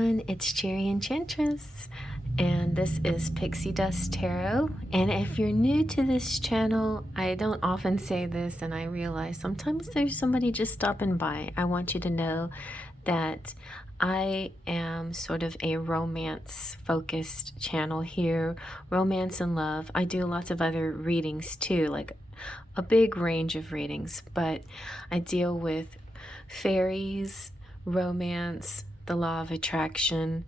everyone, it's Cherry Enchantress, and this is Pixie Dust Tarot. And if you're new to this channel, I don't often say this, and I realize sometimes there's somebody just stopping by. I want you to know that I am sort of a romance focused channel here, romance and love. I do lots of other readings too, like a big range of readings, but I deal with fairies, romance, the law of attraction,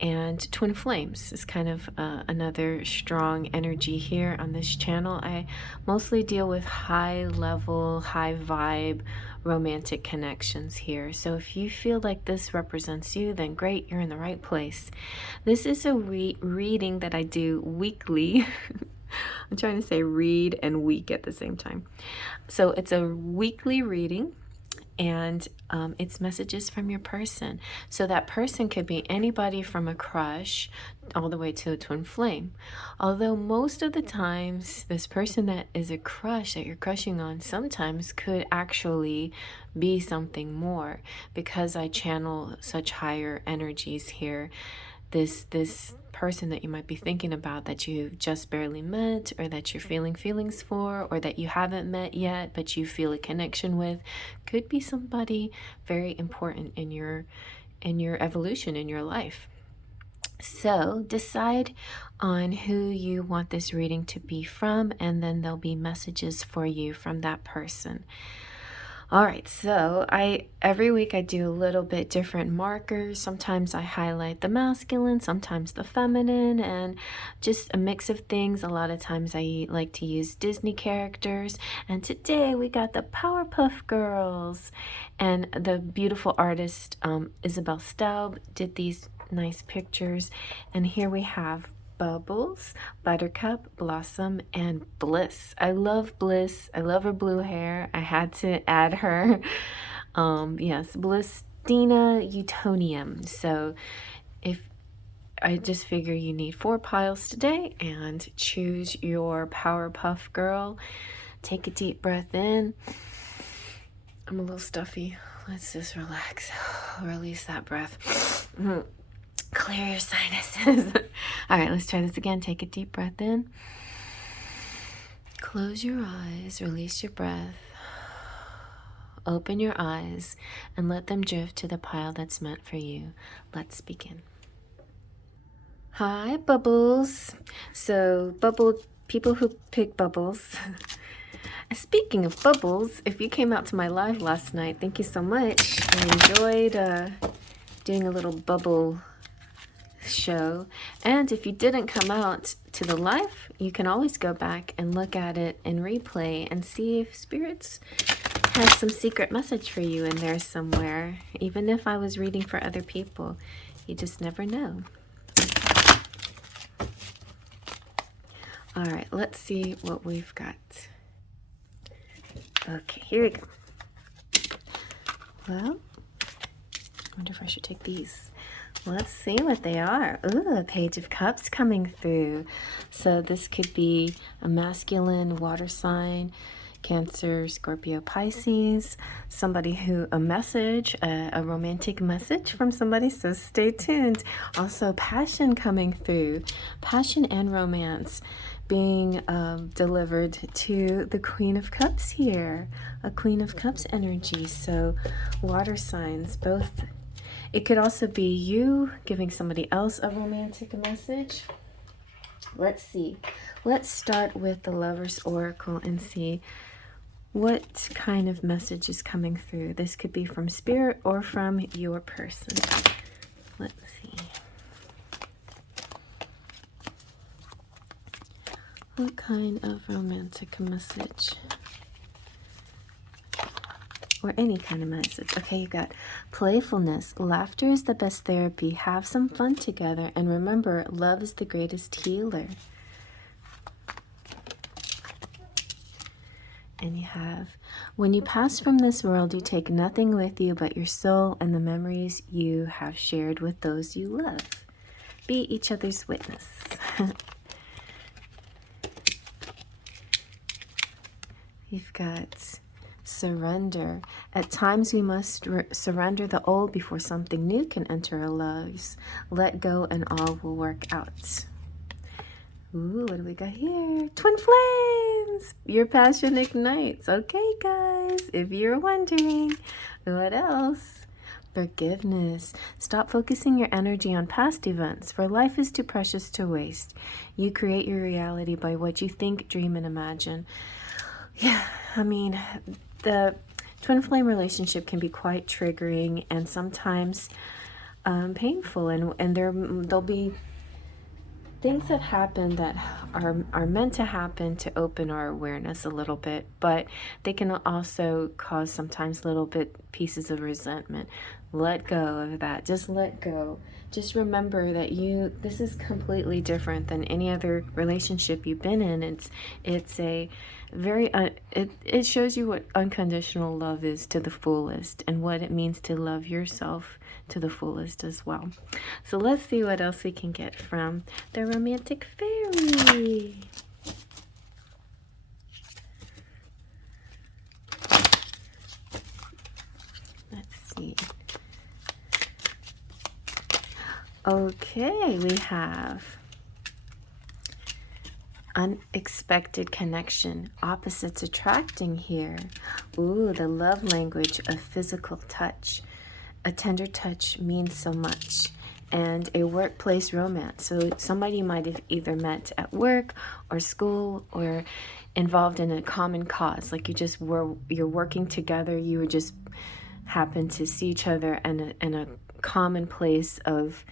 and twin flames is kind of another strong energy here on this channel. I mostly deal with high level, high vibe romantic connections here. So if you feel like this represents you, then great, you're in the right place. This is a reading that I do weekly. I'm trying to say read and week at the same time. So it's a weekly reading, and it's messages from your person. So that person could be anybody from a crush all the way to a twin flame. Although most of the times, this person that is a crush that you're crushing on sometimes could actually be something more, because I channel such higher energies here. This person that you might be thinking about, that you've just barely met, or that you're feeling feelings for, or that you haven't met yet but you feel a connection with, could be somebody very important in your evolution in your life. So decide on who you want this reading to be from, and then there'll be messages for you from that person. All right, so every week I do a little bit different markers. Sometimes I highlight the masculine, sometimes the feminine, and just a mix of things. A lot of times I like to use Disney characters. And today we got the Powerpuff Girls. And the beautiful artist Isabelle Staub did these nice pictures. And here we have Bubbles, Buttercup, Blossom, and Bliss. I love Bliss. I love her blue hair. I had to add her. Yes, Bliss, Dina, Utonium. So if I just figure you need 4 piles today, and choose your Powerpuff Girl. Take a deep breath in. I'm a little stuffy. Let's just relax. Release that breath. Clear your sinuses. All right, let's try this again. Take a deep breath in. Close your eyes. Release your breath. Open your eyes and let them drift to the pile that's meant for you. Let's begin. Hi, Bubbles. So, people who pick Bubbles. Speaking of Bubbles, if you came out to my live last night, thank you so much. I enjoyed doing a little bubble show. And if you didn't come out to the live, you can always go back and look at it in replay and see if spirits has some secret message for you in there somewhere. Even if I was reading for other people, you just never know. All right, let's see what we've got. Okay, here we go. Well, I wonder if I should take these. Let's see what they are. Ooh, a Page of Cups coming through. So this could be a masculine water sign, Cancer, Scorpio, Pisces, somebody who, a message, a romantic message from somebody, so stay tuned. Also, passion coming through, passion and romance being delivered to the Queen of Cups here, a Queen of Cups energy. So water signs, both. It could also be you giving somebody else a romantic message. Let's see. Let's start with the Lover's Oracle and see what kind of message is coming through. This could be from Spirit or from your person. Let's see. What kind of romantic message? Or any kind of message. Okay, you got playfulness. Laughter is the best therapy. Have some fun together. And remember, love is the greatest healer. And you have, when you pass from this world, you take nothing with you but your soul and the memories you have shared with those you love. Be each other's witness. You've got Surrender. At times we must surrender the old before something new can enter our lives. Let go and all will work out. Ooh, what do we got here? Twin flames! Your passion ignites. Okay, guys, if you're wondering, what else? Forgiveness. Stop focusing your energy on past events, for life is too precious to waste. You create your reality by what you think, dream, and imagine. Yeah, I mean, the twin flame relationship can be quite triggering and sometimes painful, and there'll be things that happen that are meant to happen to open our awareness a little bit, but they can also cause sometimes little bit pieces of resentment. Let go of that. Just let go. Just remember that this is completely different than any other relationship you've been in. It's a very it shows you what unconditional love is to the fullest, and what it means to love yourself to the fullest as well. So let's see what else we can get from the romantic fairy. Let's see. Okay, we have unexpected connection, opposites attracting here. Ooh, the love language of physical touch. A tender touch means so much. And a workplace romance. So somebody might have either met at work or school or involved in a common cause. Like you're working together, you would just happen to see each other in a common place of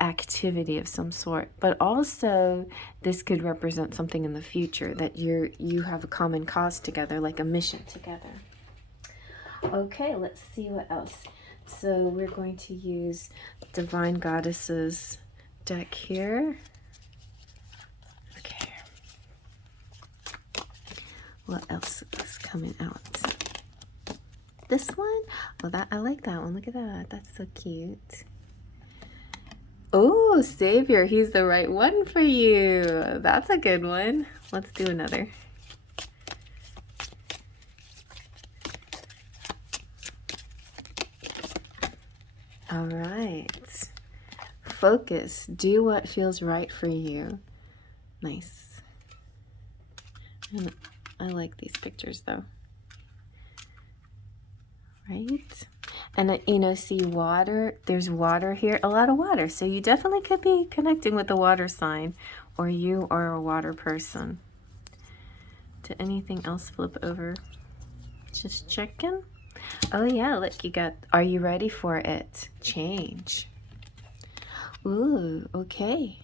activity of some sort. But also this could represent something in the future, that you have a common cause together, like a mission together. Okay, let's see what else. So we're going to use Divine Goddesses deck here. Okay. What else is coming out? This one? Oh, I like that one. Look at that. That's so cute. Oh, Savior, he's the right one for you. That's a good one. Let's do another. All right. Focus. Do what feels right for you. Nice. And I like these pictures though. Right? And see water. There's water here. A lot of water. So you definitely could be connecting with the water sign, or you are a water person. Did anything else flip over? Just checking. Oh yeah, look, you got, are you ready for it? Change. Ooh, okay.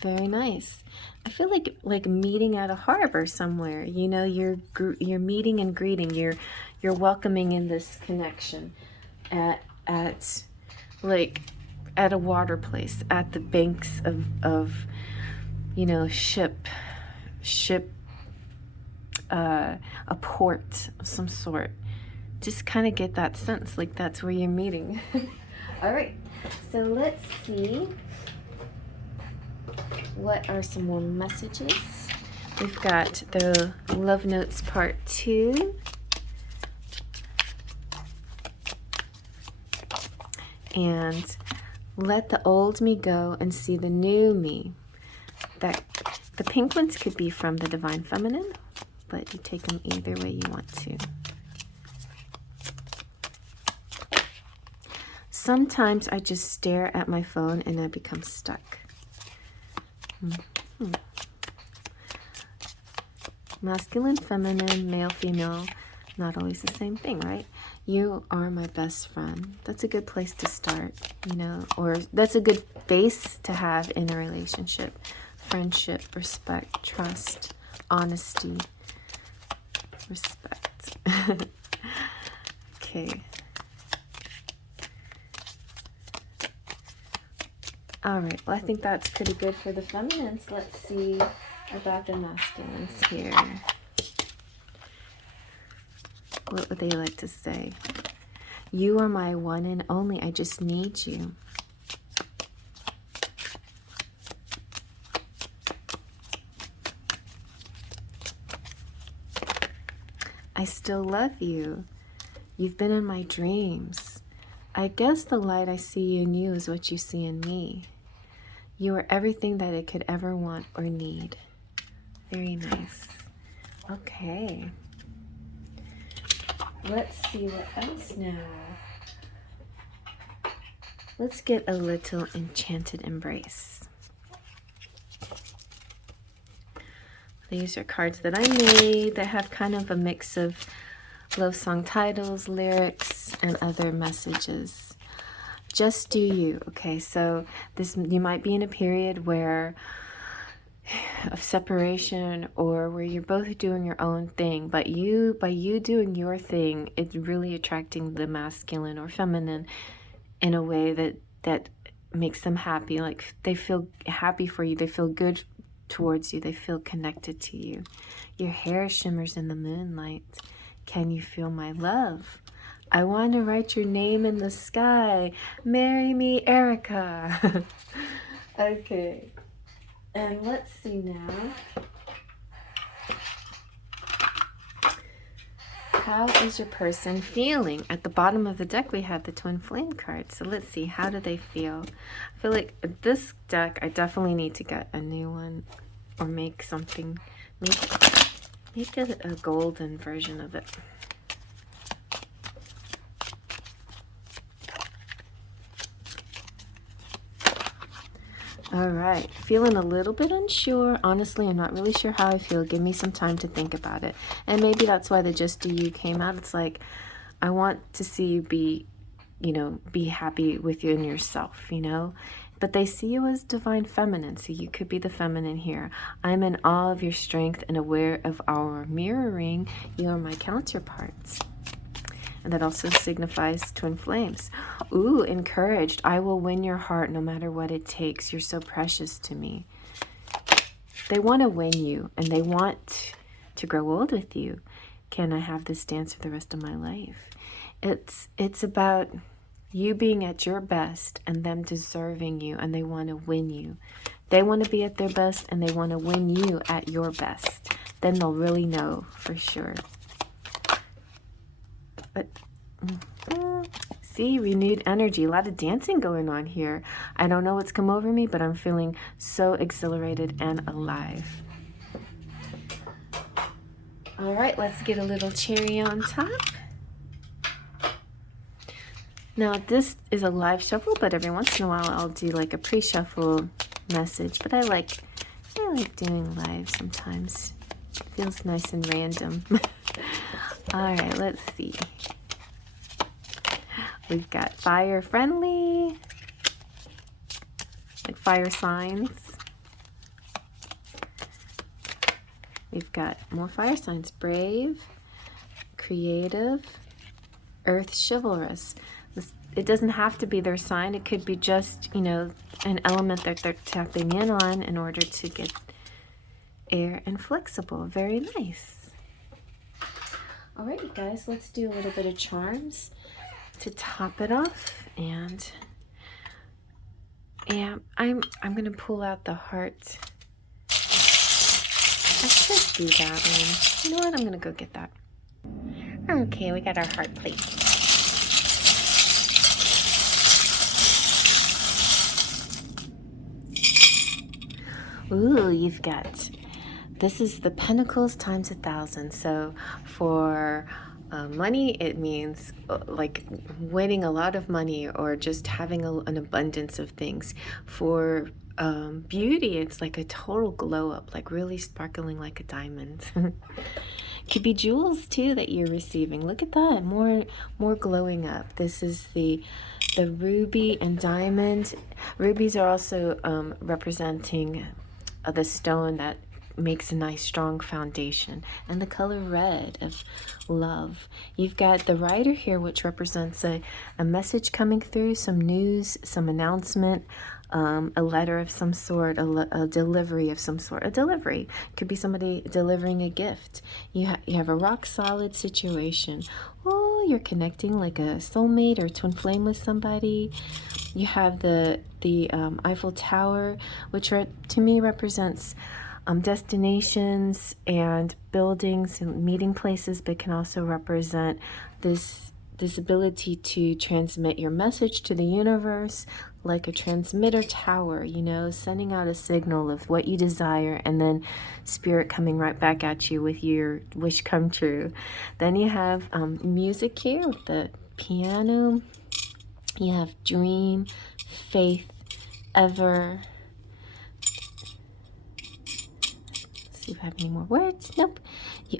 Very nice. I feel like meeting at a harbor somewhere. You're meeting and greeting. You're welcoming in this connection at a water place, at the banks of a port of some sort. Just kind of get that sense, like that's where you're meeting. All right, so let's see. What are some more messages? We've got the Love Notes Part 2. And let the old me go and see the new me. That the pink ones could be from the Divine Feminine, but you take them either way you want to. Sometimes I just stare at my phone and I become stuck. Masculine, feminine, male, female, not always the same thing, right? You are my best friend. That's a good place to start, or that's a good base to have in a relationship. Friendship, respect, trust, honesty, respect. Okay. All right, well, I think that's pretty good for the feminines. Let's see about the masculines here. What would they like to say? You are my one and only. I just need you. I still love you. You've been in my dreams. I guess the light I see in you is what you see in me. You are everything that it could ever want or need. Very nice. Okay. Let's see what else now. Let's get a little Enchanted Embrace. These are cards that I made that have kind of a mix of love song titles, lyrics, and other messages. Just do you. Okay, so you might be in a period where of separation, or where you're both doing your own thing, but by you doing your thing, it's really attracting the masculine or feminine in a way that makes them happy. Like they feel happy for you, they feel good towards you, they feel connected to you. Your hair shimmers in the moonlight. Can you feel my love? I want to write your name in the sky. Marry me, Erica. Okay. And let's see now. How is your person feeling? At the bottom of the deck, we had the Twin Flame card. So let's see, how do they feel? I feel like this deck, I definitely need to get a new one or make something, make a golden version of it. All right, feeling a little bit unsure. Honestly, I'm not really sure how I feel. Give me some time to think about it. And maybe that's why the Just Do You came out. It's like, I want to see you be, be happy with you and yourself, But they see you as divine feminine, so you could be the feminine here. I'm in awe of your strength and aware of our mirroring. You are my counterparts. And that also signifies twin flames. Ooh, encouraged. I will win your heart no matter what it takes. You're so precious to me. They want to win you, and they want to grow old with you. Can I have this dance for the rest of my life? It's about you being at your best and them deserving you, and they want to win you. They want to be at their best, and they want to win you at your best. Then they'll really know for sure. But see, renewed energy, a lot of dancing going on here. I don't know what's come over me, but I'm feeling so exhilarated and alive. All right, let's get a little cherry on top. Now this is a live shuffle, but every once in a while I'll do like a pre-shuffle message. But I like doing live sometimes. It feels nice and random. All right, let's see. We've got fire friendly, like fire signs. We've got more fire signs: brave, creative, earth, chivalrous. It doesn't have to be their sign. It could be just, an element that they're tapping in order to get air and flexible. Very nice. Alrighty guys, let's do a little bit of charms to top it off, and I'm gonna pull out the heart. I should do that one. You know what? I'm gonna go get that. Okay, we got our heart plate. Ooh, you've got. This is the Pentacles times 1,000. So for money, it means like winning a lot of money or just having an abundance of things. For beauty, it's like a total glow up, like really sparkling like a diamond. Could be jewels too that you're receiving. Look at that, more glowing up. This is the ruby and diamond. Rubies are also representing the stone that makes a nice strong foundation, and the color red of love. You've got the Rider here, which represents a message coming through, some news, some announcement, a letter of some sort, a delivery of some sort. A delivery could be somebody delivering a gift. You have a rock solid situation. Oh, you're connecting like a soulmate or twin flame with somebody. You have the Eiffel Tower, which to me represents destinations and buildings and meeting places, but can also represent this ability to transmit your message to the universe, like a transmitter tower, you know, sending out a signal of what you desire, and then spirit coming right back at you with your wish come true. Then you have music here with the piano. You have dream, faith, ever. See if I have any more words. Nope.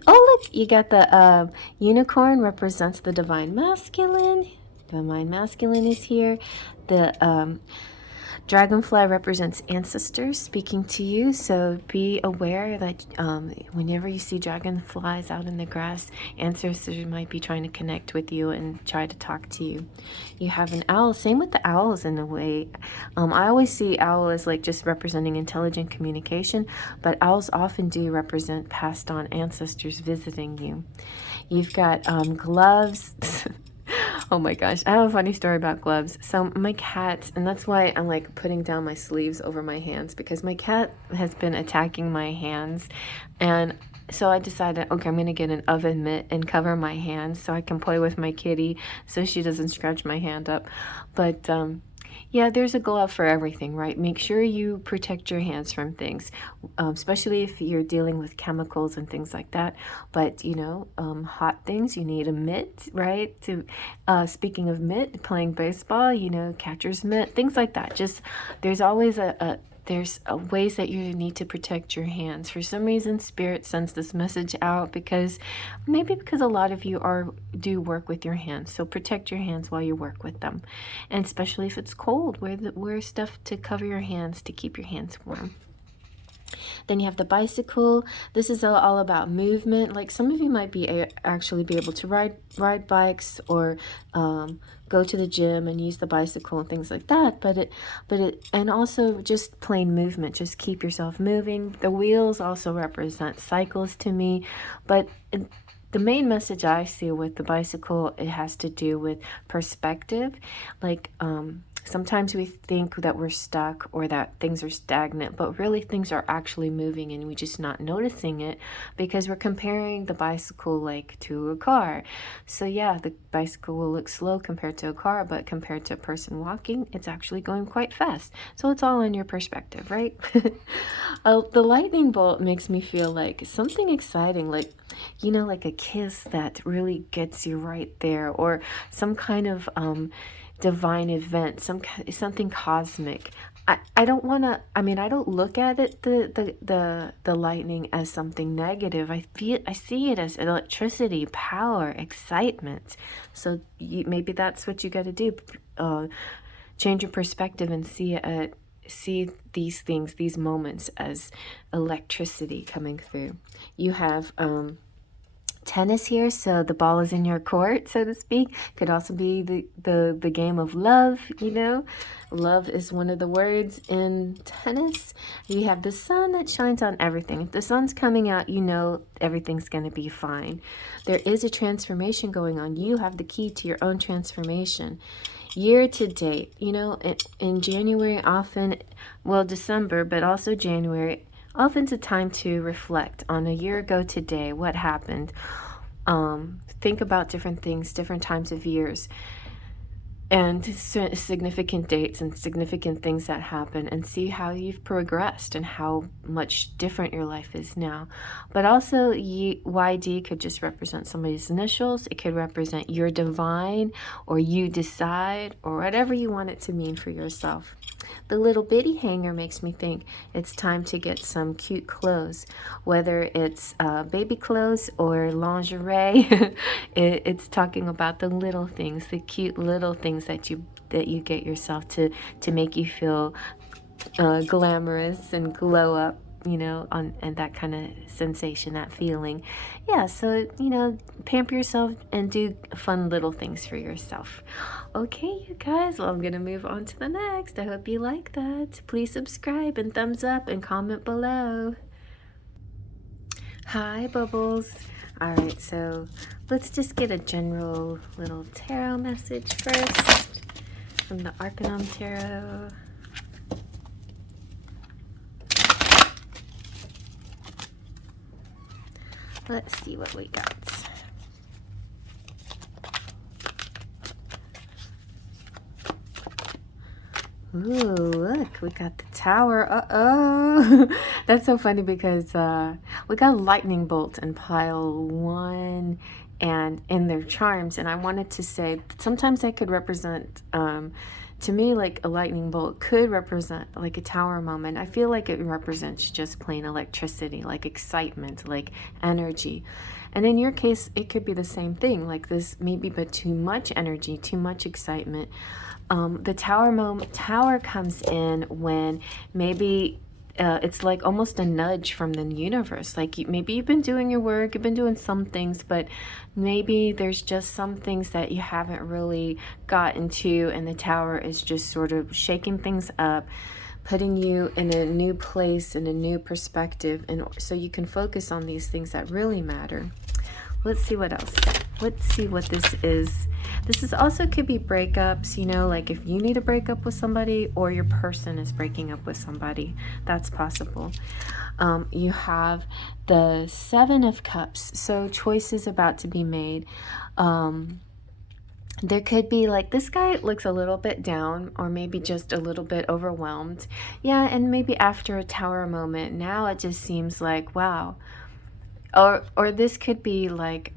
Oh, look, you got the unicorn, represents the divine masculine. Divine masculine is here. The dragonfly represents ancestors speaking to you, so be aware that whenever you see dragonflies out in the grass, ancestors might be trying to connect with you and try to talk to you. You have an owl, same with the owls in a way. I always see owl as like just representing intelligent communication, but owls often do represent passed on ancestors visiting you. You've got gloves. Oh my gosh, I have a funny story about gloves. So my cat, and that's why I'm like putting down my sleeves over my hands, because my cat has been attacking my hands, and so I decided, okay, I'm gonna get an oven mitt and cover my hands so I can play with my kitty so she doesn't scratch my hand up. But yeah, there's a glove for everything, right? Make sure you protect your hands from things, especially if you're dealing with chemicals and things like that. But, you know, hot things, you need a mitt, right? To speaking of mitt, playing baseball, you know, catcher's mitt, things like that. Just there's always there's ways that you need to protect your hands. For some reason, Spirit sends this message out because a lot of you do work with your hands. So protect your hands while you work with them. And especially if it's cold, wear stuff to cover your hands to keep your hands warm. Then you have the bicycle. This is all about movement. Like some of you might actually be able to ride bikes or go to the gym and use the bicycle and things like that. And also just plain movement. Just keep yourself moving. The wheels also represent cycles to me, but the main message I see with the bicycle, it has to do with perspective. Like sometimes we think that we're stuck or that things are stagnant, but really things are actually moving and we're just not noticing it because we're comparing the bicycle like to a car. So yeah, the bicycle will look slow compared to a car, but compared to a person walking, it's actually going quite fast. So it's all in your perspective, right? The lightning bolt makes me feel like something exciting, like, you know, like a kiss that really gets you right there, or some kind of divine event, something cosmic. I don't want to, I mean, I don't look at it, the lightning, as something negative. I see it as electricity, power, excitement. So maybe that's what you got to do. Change your perspective and see these things, these moments, as electricity coming through. You have tennis here, so the ball is in your court, so to speak. Could also be the game of love, you know. Love is one of the words in tennis. You have the sun that shines on everything. If the sun's coming out, you know everything's going to be fine. There is a transformation going on. You have the key to your own transformation. Year to date, you know, in January often, well, December, but also January, often it's a time to reflect on a year ago today, what happened. Think about different things, different times of years, and significant dates and significant things that happen, and see how you've progressed and how much different your life is now. But also YD could just represent somebody's initials. It could represent your divine, or you decide, or whatever you want it to mean for yourself. The little bitty hanger makes me think it's time to get some cute clothes, whether it's baby clothes or lingerie. It's talking about the little things, the cute little things that you get yourself to make you feel glamorous and glow up, you know, and that kind of sensation, that feeling. Yeah, so, you know, pamper yourself and do fun little things for yourself. Okay, you guys, well, I'm going to move on to the next. I hope you like that. Please subscribe and thumbs up and comment below. Hi, Bubbles. All right, so let's just get a general little tarot message first from the Arcanum Tarot. Let's see what we got. Ooh, look, we got the Tower. Uh-oh. That's so funny because we got lightning bolts in pile 1 and in their charms. And I wanted to say sometimes that could represent, to me, like a lightning bolt could represent like a tower moment. I feel like it represents just plain electricity, like excitement, like energy. And in your case, it could be the same thing, like this maybe, but too much energy, too much excitement. The tower comes in when maybe it's like almost a nudge from the universe. Like maybe you've been doing your work, you've been doing some things, but maybe there's just some things that you haven't really gotten to, and the tower is just sort of shaking things up, putting you in a new place, in a new perspective, and so you can focus on these things that really matter. Let's see what else. Let's see what this is. This is also could be breakups, you know, like if you need to break up with somebody or your person is breaking up with somebody. That's possible. You have the 7 of Cups, so choices about to be made. There could be like this guy looks a little bit down or maybe just a little bit overwhelmed. Yeah, and maybe after a tower moment, now it just seems like, wow. Or this could be like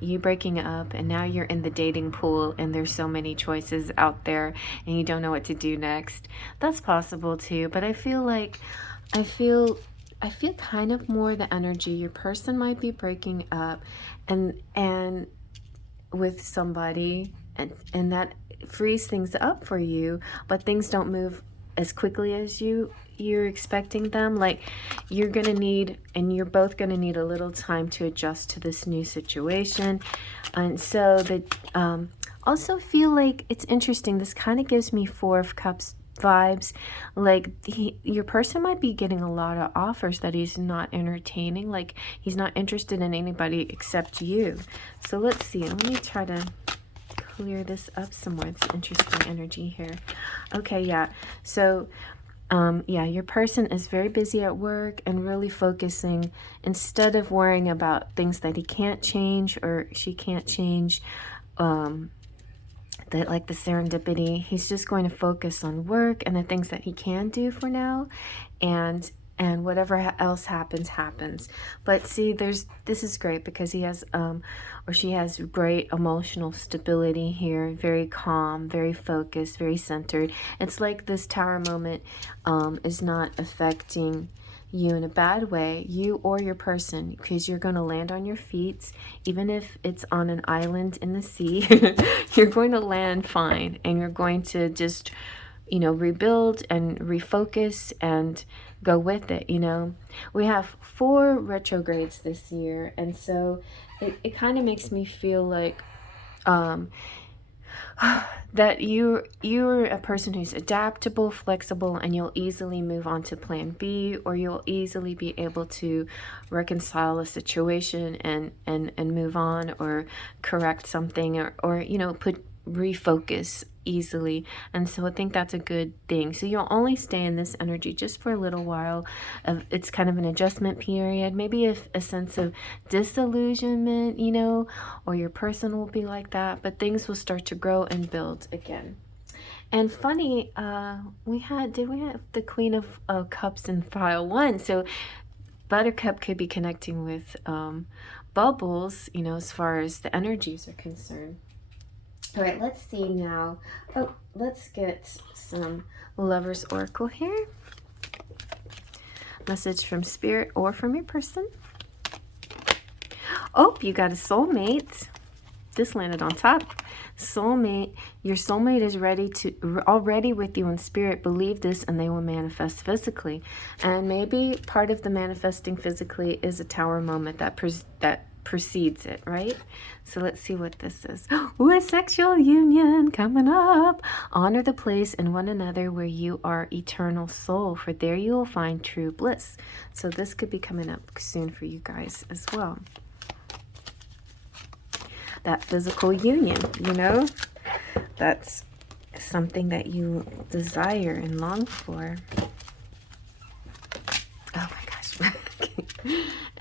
you breaking up and now you're in the dating pool and there's so many choices out there and you don't know what to do next. That's possible too, but I feel like I feel kind of more the energy your person might be breaking up and with somebody and that frees things up for you, but things don't move as quickly as you're expecting them. Like you're gonna need, and you're both gonna need a little time to adjust to this new situation. And so that also feel like it's interesting, this kind of gives me 4 of Cups vibes. Like your person might be getting a lot of offers that he's not entertaining, like he's not interested in anybody except you. So let's see, let me try to clear this up some more. It's interesting energy here. Okay, yeah, so yeah, your person is very busy at work and really focusing, instead of worrying about things that he can't change or she can't change, that like the serendipity, he's just going to focus on work and the things that he can do for now, and whatever else happens. But see, this is great because he has or she has great emotional stability here, very calm, very focused, very centered. It's like this tower moment is not affecting you in a bad way, you or your person, because you're going to land on your feet. Even if it's on an island in the sea, you're going to land fine, and you're going to just, you know, rebuild and refocus and go with it. You know, we have 4 retrogrades this year, and so it kind of makes me feel like that you're a person who's adaptable, flexible, and you'll easily move on to plan B, or you'll easily be able to reconcile a situation and move on, or correct something, or you know, refocus easily. And so I think that's a good thing. So you'll only stay in this energy just for a little while. It's kind of an adjustment period, maybe a sense of disillusionment, you know, or your person will be like that, but things will start to grow and build again. And funny, did we have the Queen of Cups in pile 1? So Buttercup could be connecting with Bubbles, you know, as far as the energies are concerned. All right, let's see now. Oh, let's get some Lover's Oracle here. Message from Spirit or from your person. Oh, you got a soulmate. This landed on top. Soulmate. Your soulmate is already with you in spirit. Believe this and they will manifest physically. And maybe part of the manifesting physically is a tower moment that precedes it, right? So let's see what this is. Ooh, a sexual union coming up. Honor the place in one another where you are eternal soul, for there you will find true bliss. So this could be coming up soon for you guys as well. That physical union, you know, that's something that you desire and long for. Oh my gosh.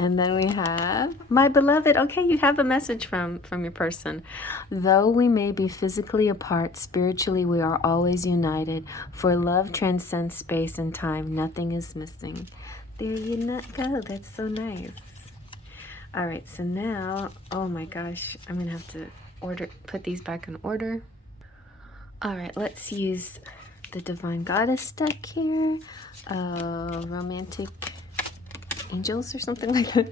And then we have, my beloved. Okay, you have a message from your person. Though we may be physically apart, spiritually we are always united. For love transcends space and time. Nothing is missing. There you go. That's so nice. All right, so now, oh my gosh, I'm gonna have to put these back in order. All right, let's use the Divine Goddess deck here. Romantic angels or something like that.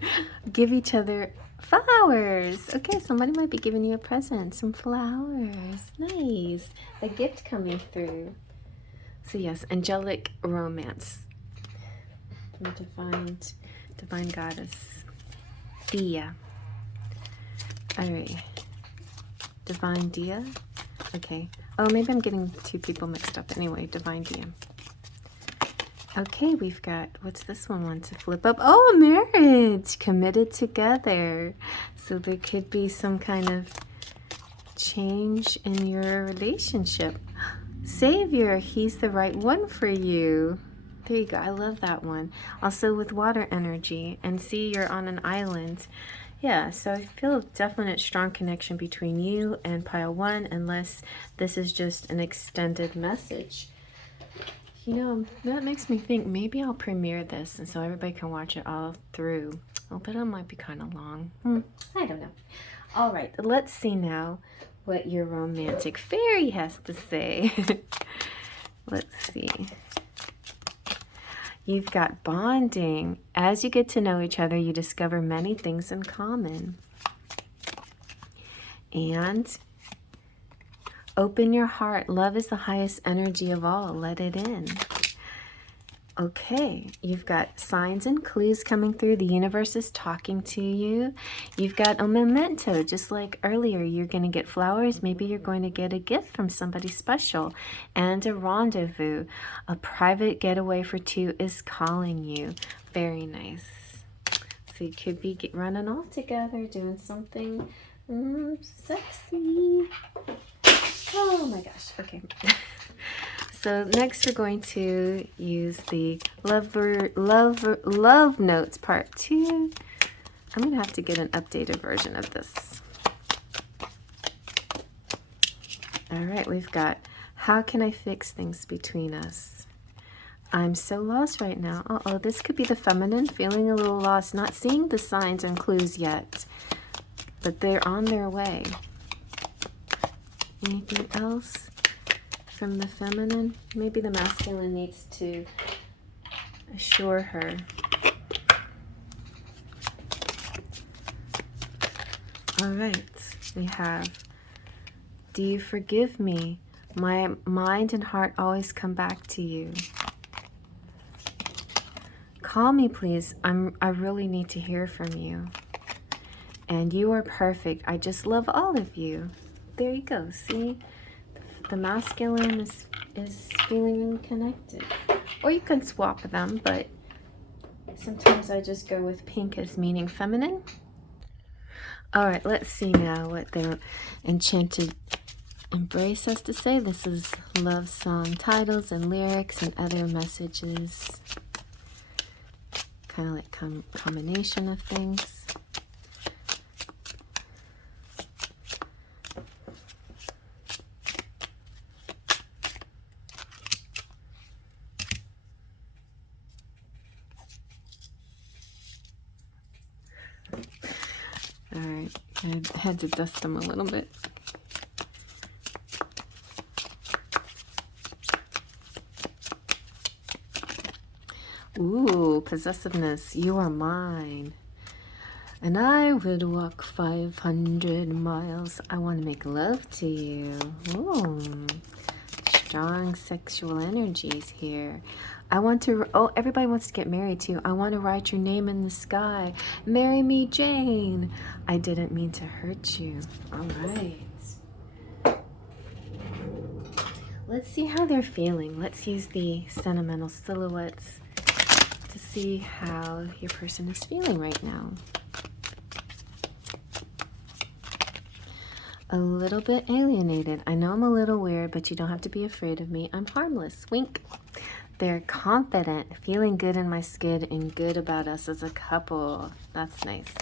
Give each other flowers. Okay, somebody might be giving you a present, some flowers. Nice. A gift coming through. So yes, angelic romance. Divine Goddess. Dia. All right. Divine Dia. Okay. Oh, maybe I'm getting two people mixed up. Anyway, Divine Dia. Okay, we've got, what's this one want to flip up? Oh, marriage, committed together. So there could be some kind of change in your relationship. Savior, he's the right one for you. There you go, I love that one. Also with water energy, and see, you're on an island. Yeah, so I feel a definite strong connection between you and pile one, unless this is just an extended message. You know, that makes me think maybe I'll premiere this and so everybody can watch it all through. Oh, but it might be kind of long. I don't know. All right, let's see now what your romantic fairy has to say. Let's see. You've got bonding. As you get to know each other, you discover many things in common. And open your heart. Love is the highest energy of all. Let it in. Okay, you've got signs and clues coming through. The universe is talking to you. You've got a memento, just like earlier. You're going to get flowers. Maybe you're going to get a gift from somebody special. And a rendezvous. A private getaway for two is calling you. Very nice. So you could be running off together, doing something sexy. Oh my gosh. Okay. So next we're going to use the love notes part 2. I'm going to have to get an updated version of this. All right, we've got, how can I fix things between us? I'm so lost right now. Uh-oh, this could be the feminine, feeling a little lost, not seeing the signs and clues yet, but they're on their way. Anything else from the feminine? Maybe the masculine needs to assure her. All right, we have, do you forgive me? My mind and heart always come back to you. Call me, please. I really need to hear from you. And you are perfect. I just love all of you. There you go. See, the masculine is feeling connected. Or you can swap them, but sometimes I just go with pink as meaning feminine. All right, let's see now what the Enchanted Embrace has to say. This is love song titles and lyrics and other messages. Kind of like combination of things. All right, I had to dust them a little bit. Ooh, possessiveness. You are mine. And I would walk 500 miles. I want to make love to you. Ooh, strong sexual energies here. I want to, oh, everybody wants to get married too. I want to write your name in the sky. Marry me, Jane. I didn't mean to hurt you. All right. Let's see how they're feeling. Let's use the Sentimental Silhouettes to see how your person is feeling right now. A little bit alienated. I know I'm a little weird, but you don't have to be afraid of me. I'm harmless. Wink. there, confident, feeling good in my skin and good about us as a couple. That's nice.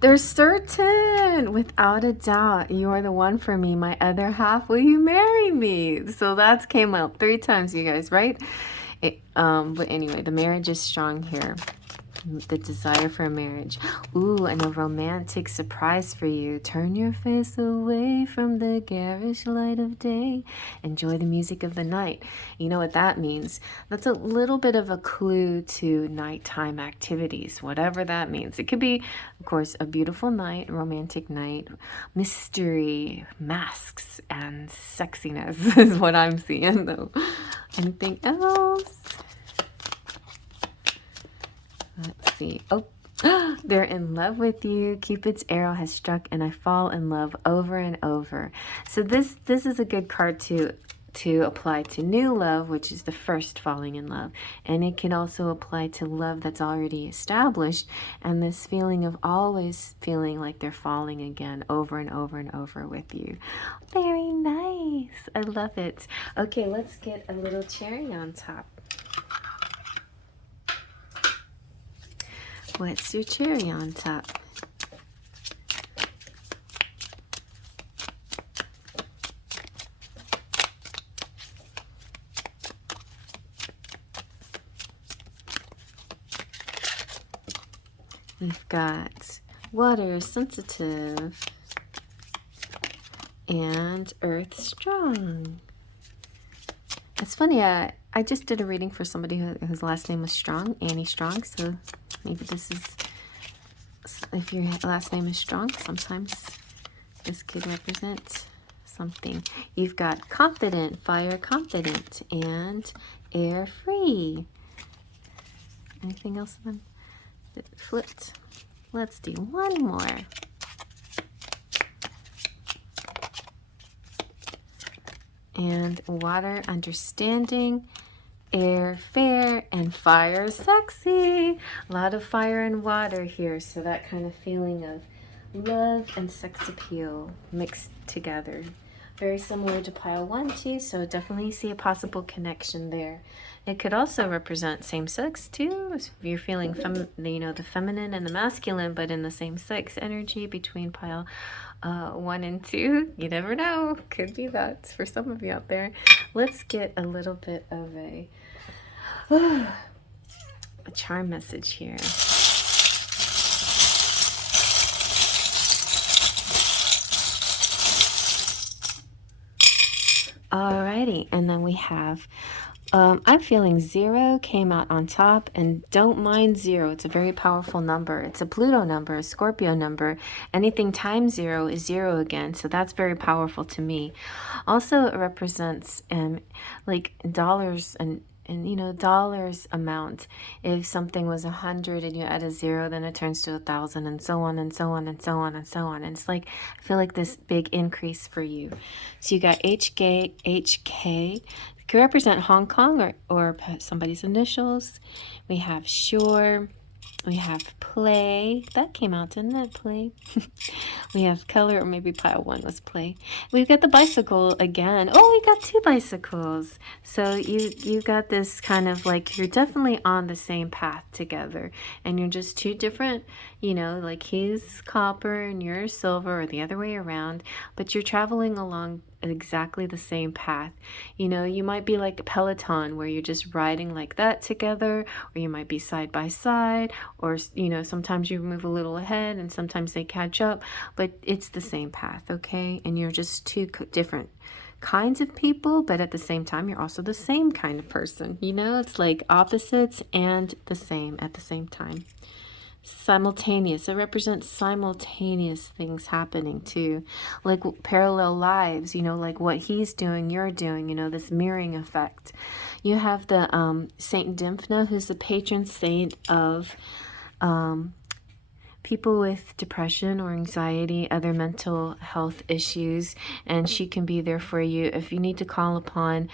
They're certain, without a doubt, you are the one for me. My other half, will you marry me? So that came up 3 times, you guys, right? But anyway, the marriage is strong here. The desire for a marriage. Ooh, and a romantic surprise for you. Turn your face away from the garish light of day. Enjoy the music of the night. You know what that means? That's a little bit of a clue to nighttime activities, whatever that means. It could be, of course, a beautiful night, romantic night, mystery, masks, and sexiness is what I'm seeing, though. Anything else? Let's see. Oh, they're in love with you. Cupid's arrow has struck and I fall in love over and over. So this is a good card to apply to new love, which is the first falling in love. And it can also apply to love that's already established, and this feeling of always feeling like they're falling again over and over and over with you. Very nice. I love it. Okay, let's get a little cherry on top. What's your cherry on top? We've got water sensitive and earth strong. It's funny, I just did a reading for somebody whose last name was Strong, Annie Strong, so maybe this is, if your last name is Strong, sometimes this could represent something. You've got confident, fire confident, and air free. Anything else then? Flipped. Let's do one more. And water understanding, air fair, and fire sexy. A lot of fire and water here, so that kind of feeling of love and sex appeal mixed together. Very similar to pile 1 too, so definitely see a possible connection there. It could also represent same sex too, if you're feeling the feminine and the masculine, but in the same sex energy between pile 1 and 2. You never know, could be that for some of you out there. Let's get a little bit of a charm message here. Alrighty, and then we have I'm feeling 0 came out on top, and don't mind 0. It's a very powerful number. It's a Pluto number, a Scorpio number. Anything times 0 is 0 again, so that's very powerful to me. Also, it represents like dollars and dollars amount. If something was 100 and you add a 0, then it turns to 1,000, and so on and so on and so on and so on. And it's like, I feel like this big increase for you. So you got HK. Could represent Hong Kong or somebody's initials. We have sure. We have play. That came out, didn't it? Play. We have color, or maybe pile 1 was play. We've got the bicycle again. Oh, we got 2 bicycles. So you got this kind of like, you're definitely on the same path together, and you're just 2 different, like he's copper and you're silver, or the other way around, but you're traveling along exactly the same path. You might be like a Peloton where you're just riding like that together, or you might be side by side, or sometimes you move a little ahead and sometimes they catch up, but it's the same path, okay? And you're just 2 different kinds of people, but at the same time you're also the same kind of person. It's like opposites and the same at the same time. Simultaneous. It represents simultaneous things happening too, like parallel lives, like what he's doing, you're doing, this mirroring effect. You have the Saint Dymphna, who's the patron saint of people with depression or anxiety, other mental health issues, and she can be there for you if you need to call upon,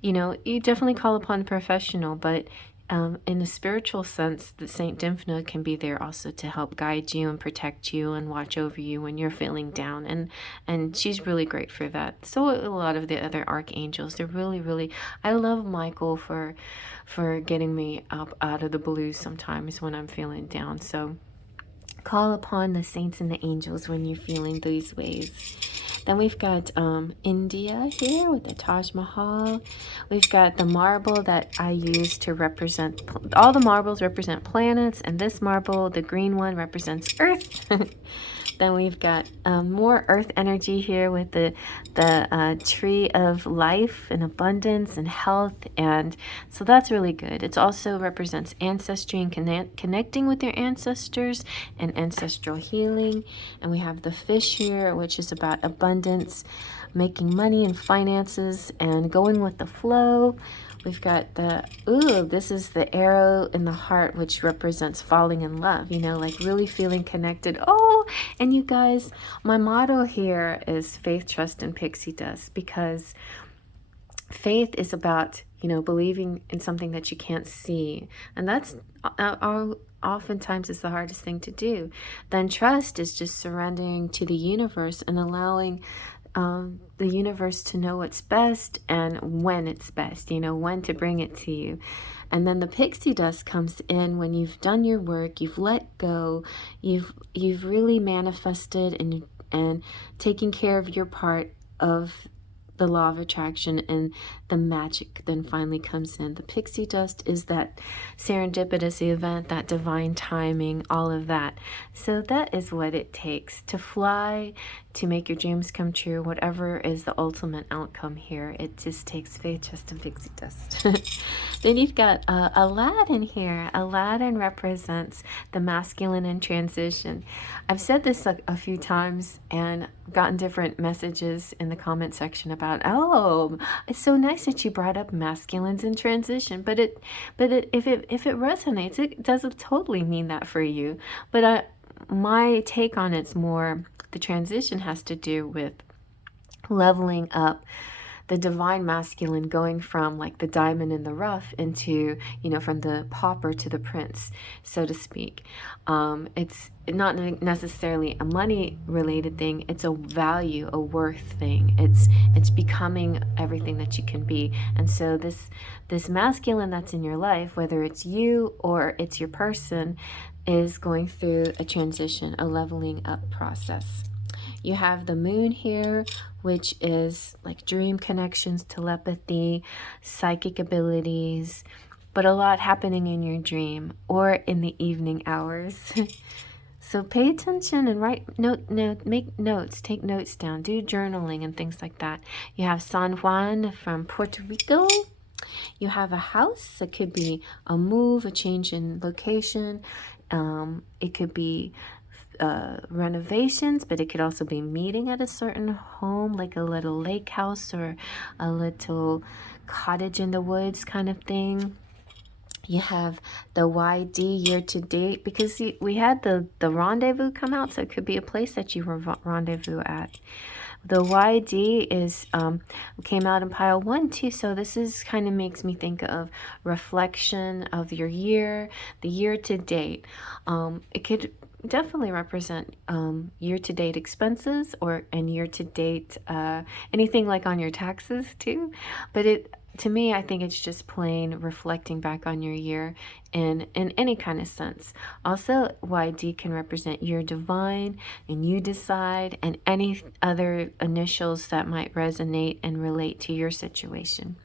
you definitely call upon a professional, but in a spiritual sense, the Saint Dymphna can be there also to help guide you and protect you and watch over you when you're feeling down. And she's really great for that. So a lot of the other archangels, they're really, I love Michael for getting me up out of the blues sometimes when I'm feeling down. So call upon the saints and the angels when you're feeling these ways. Then we've got India here with the Taj Mahal. We've got the marble that I use to represent, all the marbles represent planets, and this marble, the green one, represents Earth. Then we've got more earth energy here with the tree of life and abundance and health, and so that's really good. It also represents ancestry and connecting with your ancestors and ancestral healing. And we have the fish here, which is about abundance, making money and finances, and going with the flow. We've got the, this is the arrow in the heart, which represents falling in love, you know, like really feeling connected. Oh, and you guys, my motto here is faith, trust, and pixie dust, because faith is about, you know, believing in something that you can't see. And that's oftentimes is the hardest thing to do. Then trust is just surrendering to the universe and allowing the universe to know what's best and when it's best, you know, when to bring it to you. And then the pixie dust comes in when you've done your work, you've let go, you've really manifested and taken care of your part of the law of attraction, and the magic then finally comes in. The pixie dust is that serendipitous event, that divine timing, all of that. So that is what it takes to fly, to make your dreams come true, whatever is the ultimate outcome here. It just takes faith, trust, and pixie dust. Then you've got Aladdin here. Aladdin represents the masculine in transition. I've said this a few times and gotten different messages in the comment section about, oh, it's so nice that you brought up masculines in transition, but if it resonates, it doesn't totally mean that for you. But my take on it's more, the transition has to do with leveling up the divine masculine, going from like the diamond in the rough into, you know, from the pauper to the prince, so to speak. It's not necessarily a money related thing. It's a value, a worth thing. It's becoming everything that you can be. And so this masculine that's in your life, whether it's you or it's your person, is going through a transition, a leveling up process. You have the moon here, which is like dream connections, telepathy, psychic abilities, but a lot happening in your dream or in the evening hours. So pay attention and make notes, take notes down, do journaling and things like that. You have San Juan from Puerto Rico. You have a house. It could be a move, a change in location. It could be renovations, but it could also be meeting at a certain home, like a little lake house or a little cottage in the woods kind of thing. You have the YD year to date, because we had the rendezvous come out, so it could be a place that you rendezvous at. The YD is came out in pile 1 too, so this is kind of makes me think of reflection of your year, the year to date. It could definitely represent year-to-date expenses and year-to-date anything like on your taxes too. But to me, I think it's just plain reflecting back on your year in any kind of sense. Also, YD can represent your divine and you decide, and any other initials that might resonate and relate to your situation.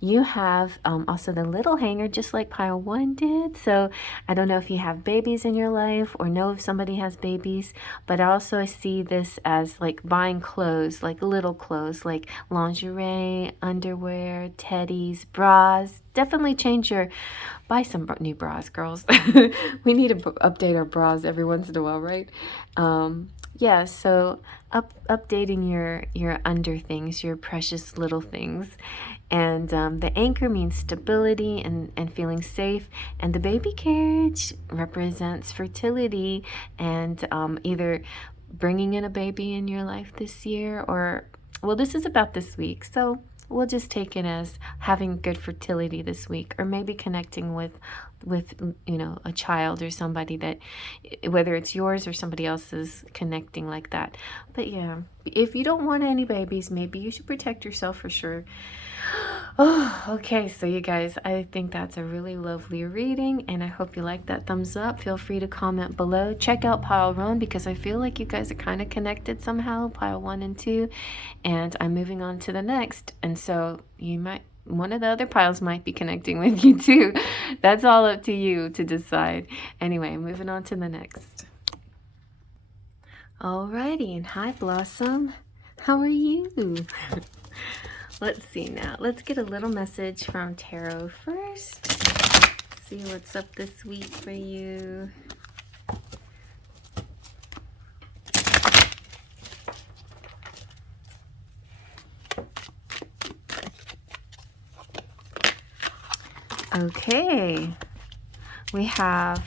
You have also the little hanger, just like pile 1 did. So I don't know if you have babies in your life or know if somebody has babies, but also I see this as like buying clothes, like little clothes, like lingerie, underwear, teddies, bras. Definitely buy some new bras, girls. We need to update our bras every once in a while, right? Yeah, so updating your under things, your precious little things. And the anchor means stability and feeling safe. And the baby carriage represents fertility and either bringing in a baby in your life this year or, well, this is about this week. So we'll just take it as having good fertility this week, or maybe connecting with you know, a child or somebody that, whether it's yours or somebody else's, connecting like that. But yeah, if you don't want any babies, maybe you should protect yourself for sure. Oh, okay, so you guys, I think that's a really lovely reading, and I hope you like that. Thumbs up. Feel free to comment below. Check out pile 1 because I feel like you guys are kind of connected somehow, pile 1 and 2, and I'm moving on to the next, and so you might, one of the other piles might be connecting with you too. That's all up to you to decide. Anyway, moving on to the next. Alrighty, and hi Blossom, how are you? Let's see now. Let's get a little message from Tarot first. See what's up this week for you. Okay, we have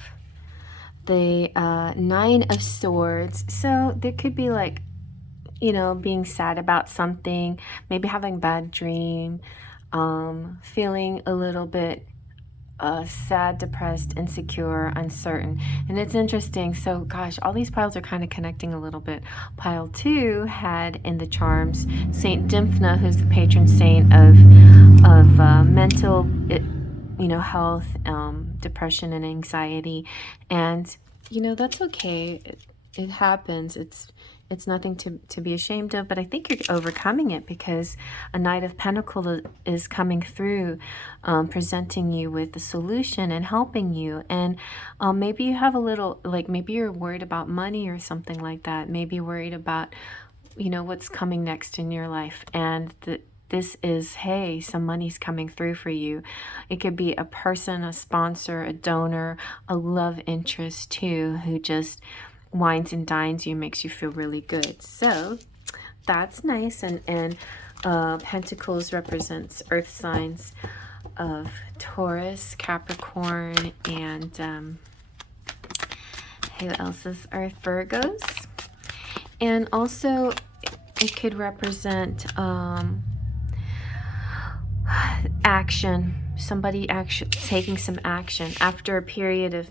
the 9 of Swords. So there could be like, you know, being sad about something, maybe having a bad dream, feeling a little bit sad, depressed, insecure, uncertain. And it's interesting. So gosh, all these piles are kind of connecting a little bit. Pile 2 had in the charms Saint Dymphna, who's the patron saint of mental, you know, health, depression and anxiety. And you know, that's okay. It happens. It's nothing to be ashamed of, but I think you're overcoming it because a Knight of Pentacles is coming through, presenting you with the solution and helping you. And maybe you have a little, like, maybe you're worried about money or something like that. Maybe worried about, you know, what's coming next in your life. And this is, hey, some money's coming through for you. It could be a person, a sponsor, a donor, a love interest too, who just wines and dines you, makes you feel really good. So that's nice. And Pentacles represents earth signs of Taurus, Capricorn, and who else is earth? Virgos. And also it could represent action, somebody actually taking some action after a period of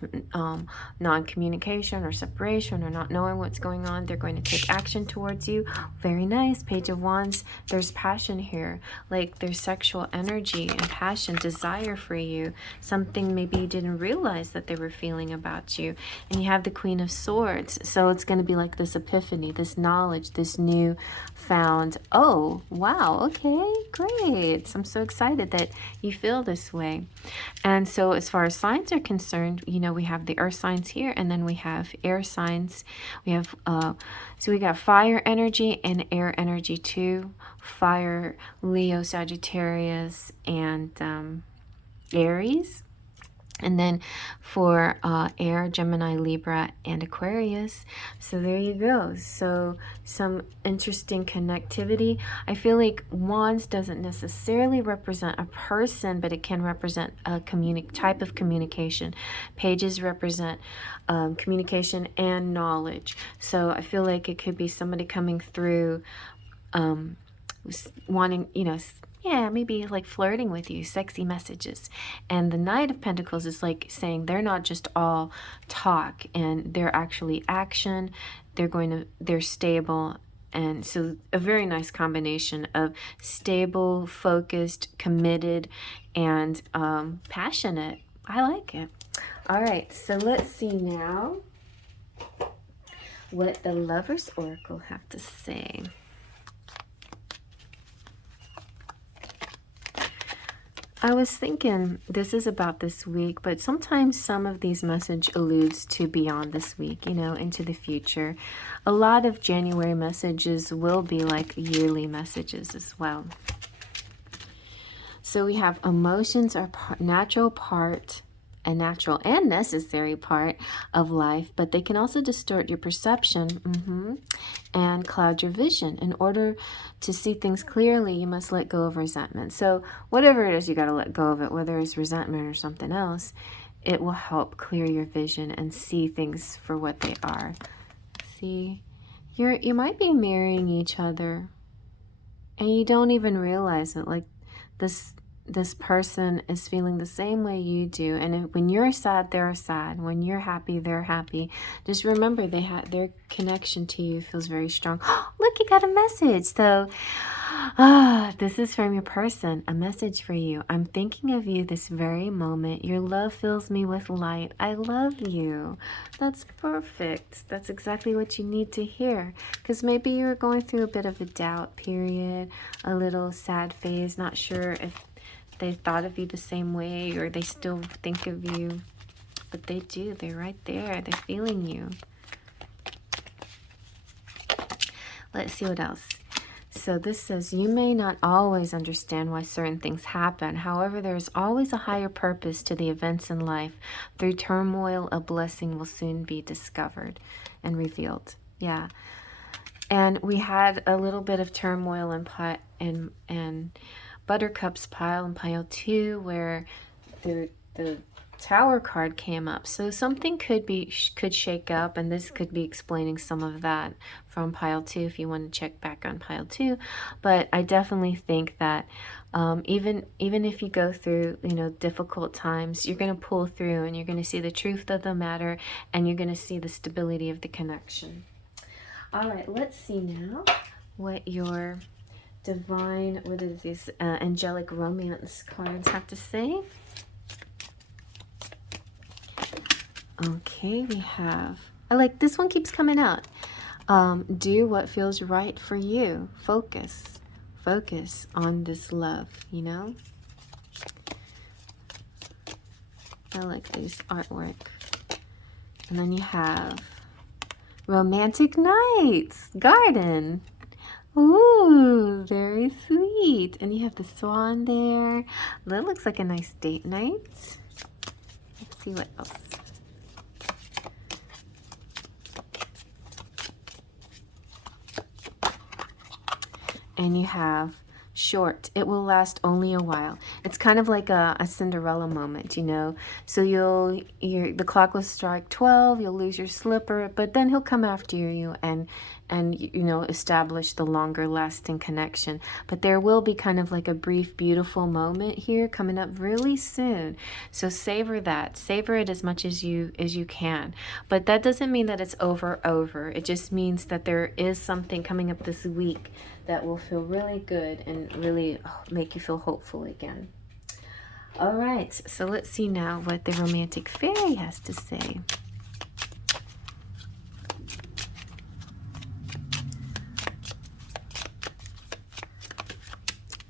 non-communication or separation or not knowing what's going on. They're going to take action towards you. Very nice. Page of Wands. There's passion here, like there's sexual energy and passion, desire for you, something maybe you didn't realize that they were feeling about you. And you have the Queen of Swords, so it's going to be like this epiphany, this knowledge, this new found, oh wow, okay, great, I'm so excited that you feel this way. And so as far as signs are concerned, you know, we have the earth signs here, and then we have air signs. We have so we got fire energy and air energy too. Fire, Leo, Sagittarius, and Aries. And then for air, Gemini, Libra, and Aquarius. So there you go. So some interesting connectivity. I feel like Wands doesn't necessarily represent a person, but it can represent a type of communication. Pages represent communication and knowledge. So I feel like it could be somebody coming through wanting, you know, yeah, maybe like flirting with you, sexy messages. And the Knight of Pentacles is like saying they're not just all talk, and they're actually action. They're stable. And so a very nice combination of stable, focused, committed, and passionate. I like it. All right, so let's see now what the Lovers Oracle have to say. I was thinking this is about this week, but sometimes some of these message alludes to beyond this week, you know, into the future. A lot of January messages will be like yearly messages as well. So we have emotions are a natural and necessary part of life, but they can also distort your perception and cloud your vision. In order to see things clearly, you must let go of resentment. So whatever it is, you got to let go of it, whether it's resentment or something else. It will help clear your vision and see things for what they are. See, you might be marrying each other. And you don't even realize it. Like this person is feeling the same way you do. And when you're sad, they're sad. When you're happy, they're happy. Just remember, their connection to you feels very strong. Look, you got a message. So this is from your person, a message for you. I'm thinking of you this very moment. Your love fills me with light. I love you. That's perfect. That's exactly what you need to hear. Because maybe you're going through a bit of a doubt period, a little sad phase, not sure if they thought of you the same way or they still think of you. But they do. They're right there. They're feeling you. Let's see what else. So this says, you may not always understand why certain things happen. However, there is always a higher purpose to the events in life. Through turmoil, a blessing will soon be discovered and revealed. Yeah. And we had a little bit of turmoil in Buttercup's pile and pile 2, where the Tower card came up. So something could shake up, and this could be explaining some of that from pile 2 if you want to check back on pile 2. But I definitely think that even if you go through, you know, difficult times, you're going to pull through, and you're going to see the truth of the matter, and you're going to see the stability of the connection. All right, let's see now what your divine, what is these angelic romance cards have to say. Okay, we have, I like this one, keeps coming out. Do what feels right for you. Focus on this love, you know. I like this artwork. And then you have romantic nights, garden. Ooh, very sweet. And you have the swan there. That looks like a nice date night. Let's see what else. And you have short. It will last only a while. It's kind of like a Cinderella moment, you know. So the clock will strike 12. You'll lose your slipper, but then he'll come after you and you know, establish the longer lasting connection. But there will be kind of like a brief, beautiful moment here coming up really soon. So savor that. Savor it as much as you can. But that doesn't mean that it's over. It just means that there is something coming up this week that will feel really good and really make you feel hopeful again. All right, so let's see now what the romantic fairy has to say.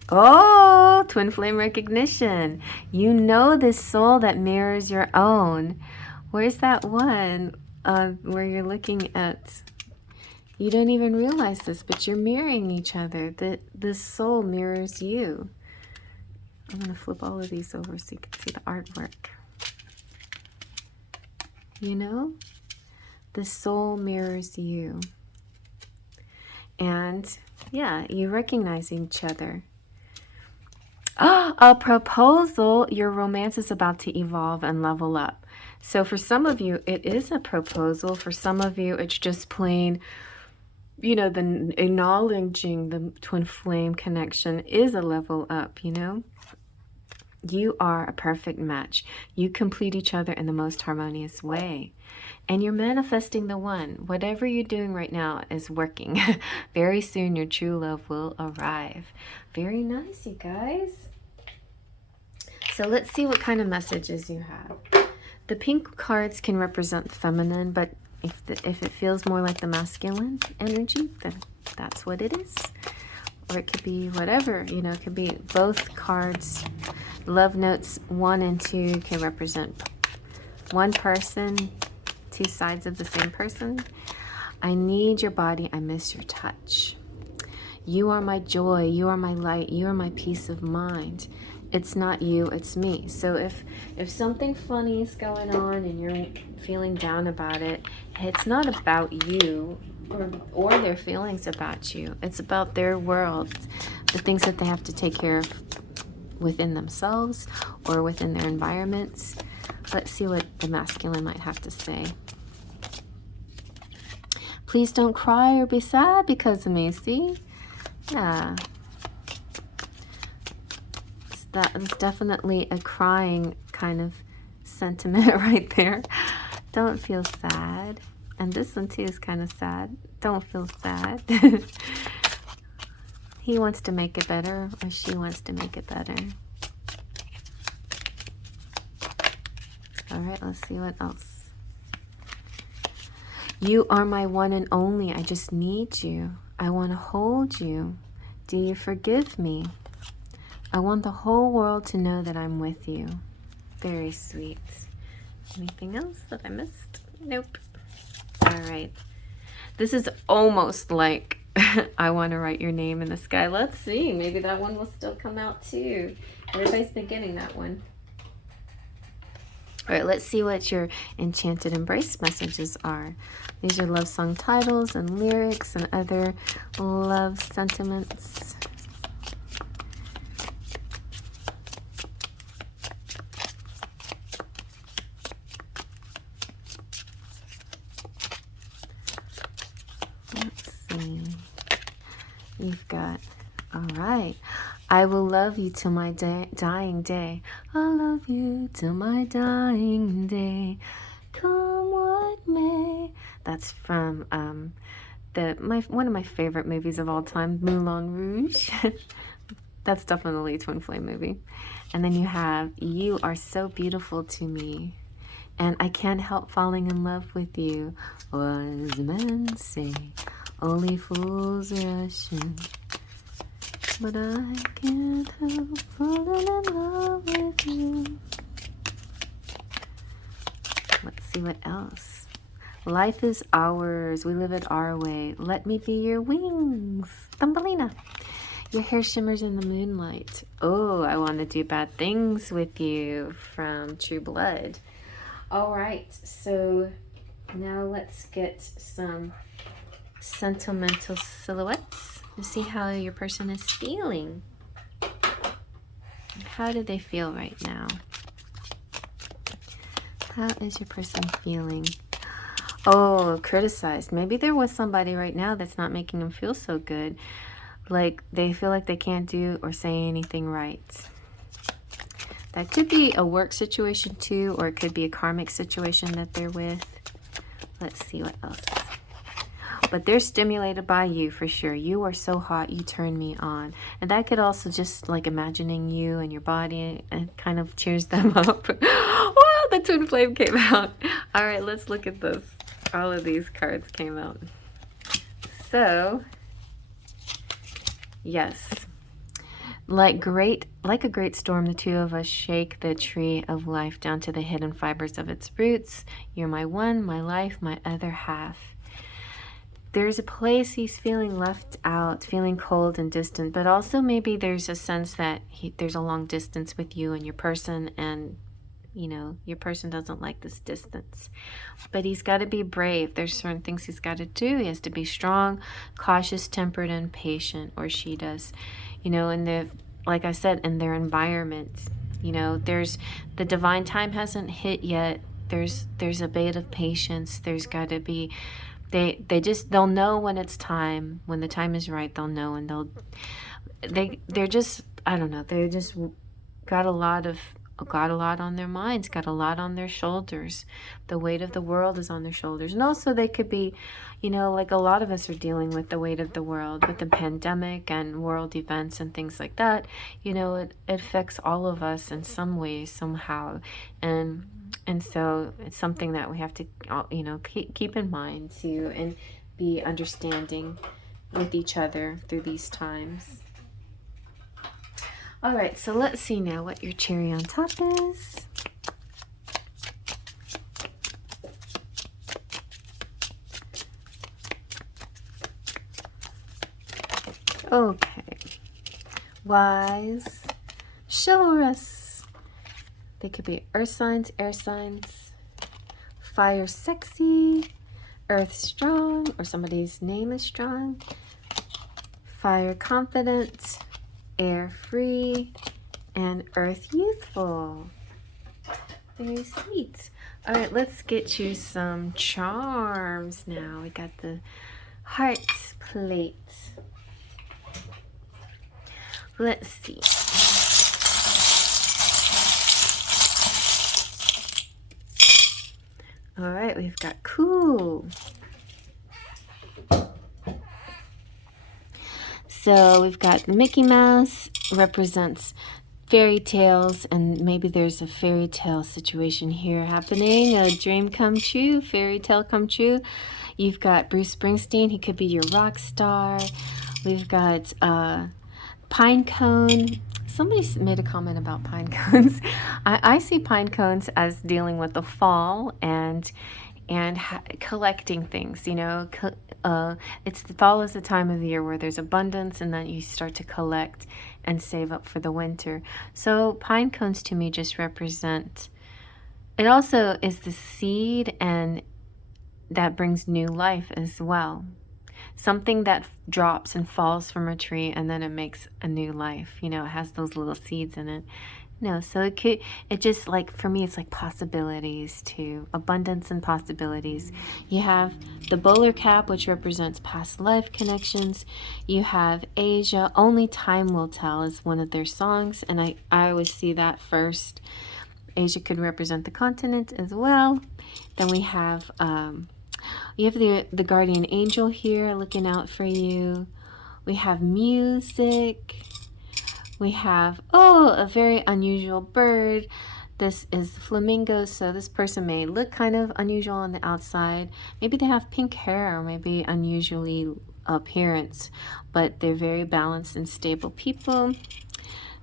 Oh, twin flame recognition. You know this soul that mirrors your own. Where's that one where you're looking at? You don't even realize this, but you're mirroring each other. This soul mirrors you. I'm going to flip all of these over so you can see the artwork. You know? The soul mirrors you. And, yeah, you recognize each other. A proposal. Your romance is about to evolve and level up. So for some of you, it is a proposal. For some of you, it's just plain, you know, the acknowledging the twin flame connection is a level up, you know. You are a perfect match. You complete each other in the most harmonious way. And you're manifesting the one. Whatever you're doing right now is working. Very soon your true love will arrive. Very nice, you guys. So let's see what kind of messages you have. The pink cards can represent the feminine, but if it feels more like the masculine energy, then that's what it is. Or it could be whatever, you know, it could be both cards. Love notes 1 and 2 can represent one person, two sides of the same person. I need your body, I miss your touch. You are my joy, you are my light, you are my peace of mind. It's not you, it's me. So if something funny is going on and you're feeling down about it, it's not about you or their feelings about you. It's about their world, the things that they have to take care of within themselves or within their environments. Let's see what the masculine might have to say. Please don't cry or be sad because of me, see? Yeah. that is definitely a crying kind of sentiment right there. Don't feel sad. And this one too is kind of sad. Don't feel sad. He wants to make it better, or she wants to make it better. All right, let's see what else. You are my one and only. I just need you. I want to hold you. Do you forgive me? I want the whole world to know that I'm with you. Very sweet. Anything else that I missed? Nope. All right. This is almost like I want to write your name in the sky. Let's see. Maybe that one will still come out too. Everybody's been getting that one. All right, let's see what your Enchanted Embrace messages are. These are love song titles and lyrics and other love sentiments. Let's see. You've got, all right. I will love you till my dying day. I'll love you till my dying day. Come what may. That's from one of my favorite movies of all time, Moulin Rouge. That's definitely a twin flame movie. And then you have, you are so beautiful to me, and I can't help falling in love with you. Wise men say, only fools rush in, but I can't help falling in love with you. Let's see what else. Life is ours. We live it our way. Let me be your wings. Thumbelina. Your hair shimmers in the moonlight. Oh, I want to do bad things with you, from True Blood. All right. So now let's get some Sentimental Silhouettes to see how your person is feeling. How do they feel right now? How is your person feeling? Oh, criticized. Maybe there was somebody right now that's not making them feel so good. Like they feel like they can't do or say anything right. That could be a work situation too, or it could be a karmic situation that they're with. Let's see what else. But they're stimulated by you for sure. You are so hot, you turn me on. And that could also just like imagining you and your body, and kind of cheers them up. Wow, the twin flame came out. All right, let's look at this. All of these cards came out. So, yes. Like a great storm, the two of us shake the tree of life down to the hidden fibers of its roots. You're my one, my life, my other half. There's a place he's feeling left out, feeling cold and distant, but also maybe there's a sense that there's a long distance with you and your person, and you know, your person doesn't like this distance. But he's got to be brave. There's certain things he's got to do. He has to be strong, cautious, tempered, and patient, or she does. You know, and like I said, in their environment, you know, there's the divine time hasn't hit yet. There's a bit of patience. There's got to be, they'll know when it's time. When the time is right, they'll know, and they're just, I don't know, they just got a lot on their minds, got a lot on their shoulders. The weight of the world is on their shoulders. And also they could be, you know, like a lot of us are dealing with the weight of the world, with the pandemic and world events and things like that. You know, it affects all of us in some way, somehow. And so it's something that we have to, you know, keep in mind too, and be understanding with each other through these times. All right, so let's see now what your cherry on top is. Okay. Wise, chivalrous. They could be earth signs, air signs. Fire, sexy. Earth, strong, or somebody's name is strong. Fire, confident. Air, free. And earth, youthful. Very sweet. All right, let's get you some charms now. We got the heart plate. Let's see. All right, we've got cool. So we've got Mickey Mouse represents fairy tales, and maybe there's a fairy tale situation here happening, a dream come true, fairy tale come true. You've got Bruce Springsteen, he could be your rock star. We've got pine cone. Somebody made a comment about pine cones. I see pine cones as dealing with the fall and collecting things, you know. It's the fall is the time of the year where there's abundance, and then you start to collect and save up for the winter. So pine cones to me just represent, it also is the seed, and that brings new life as well. Something that drops and falls from a tree, and then it makes a new life. You know, it has those little seeds in it. No, so it just, like, for me, it's like possibilities too, abundance and possibilities. You have the bowler cap, which represents past life connections. You have Asia, Only Time Will Tell is one of their songs, and I always see that first. Asia could represent the continent as well. Then we have, you have the guardian angel here looking out for you. We have music. We have, oh, a very unusual bird. This is flamingo, so this person may look kind of unusual on the outside. Maybe they have pink hair, or maybe unusually appearance, but they're very balanced and stable people.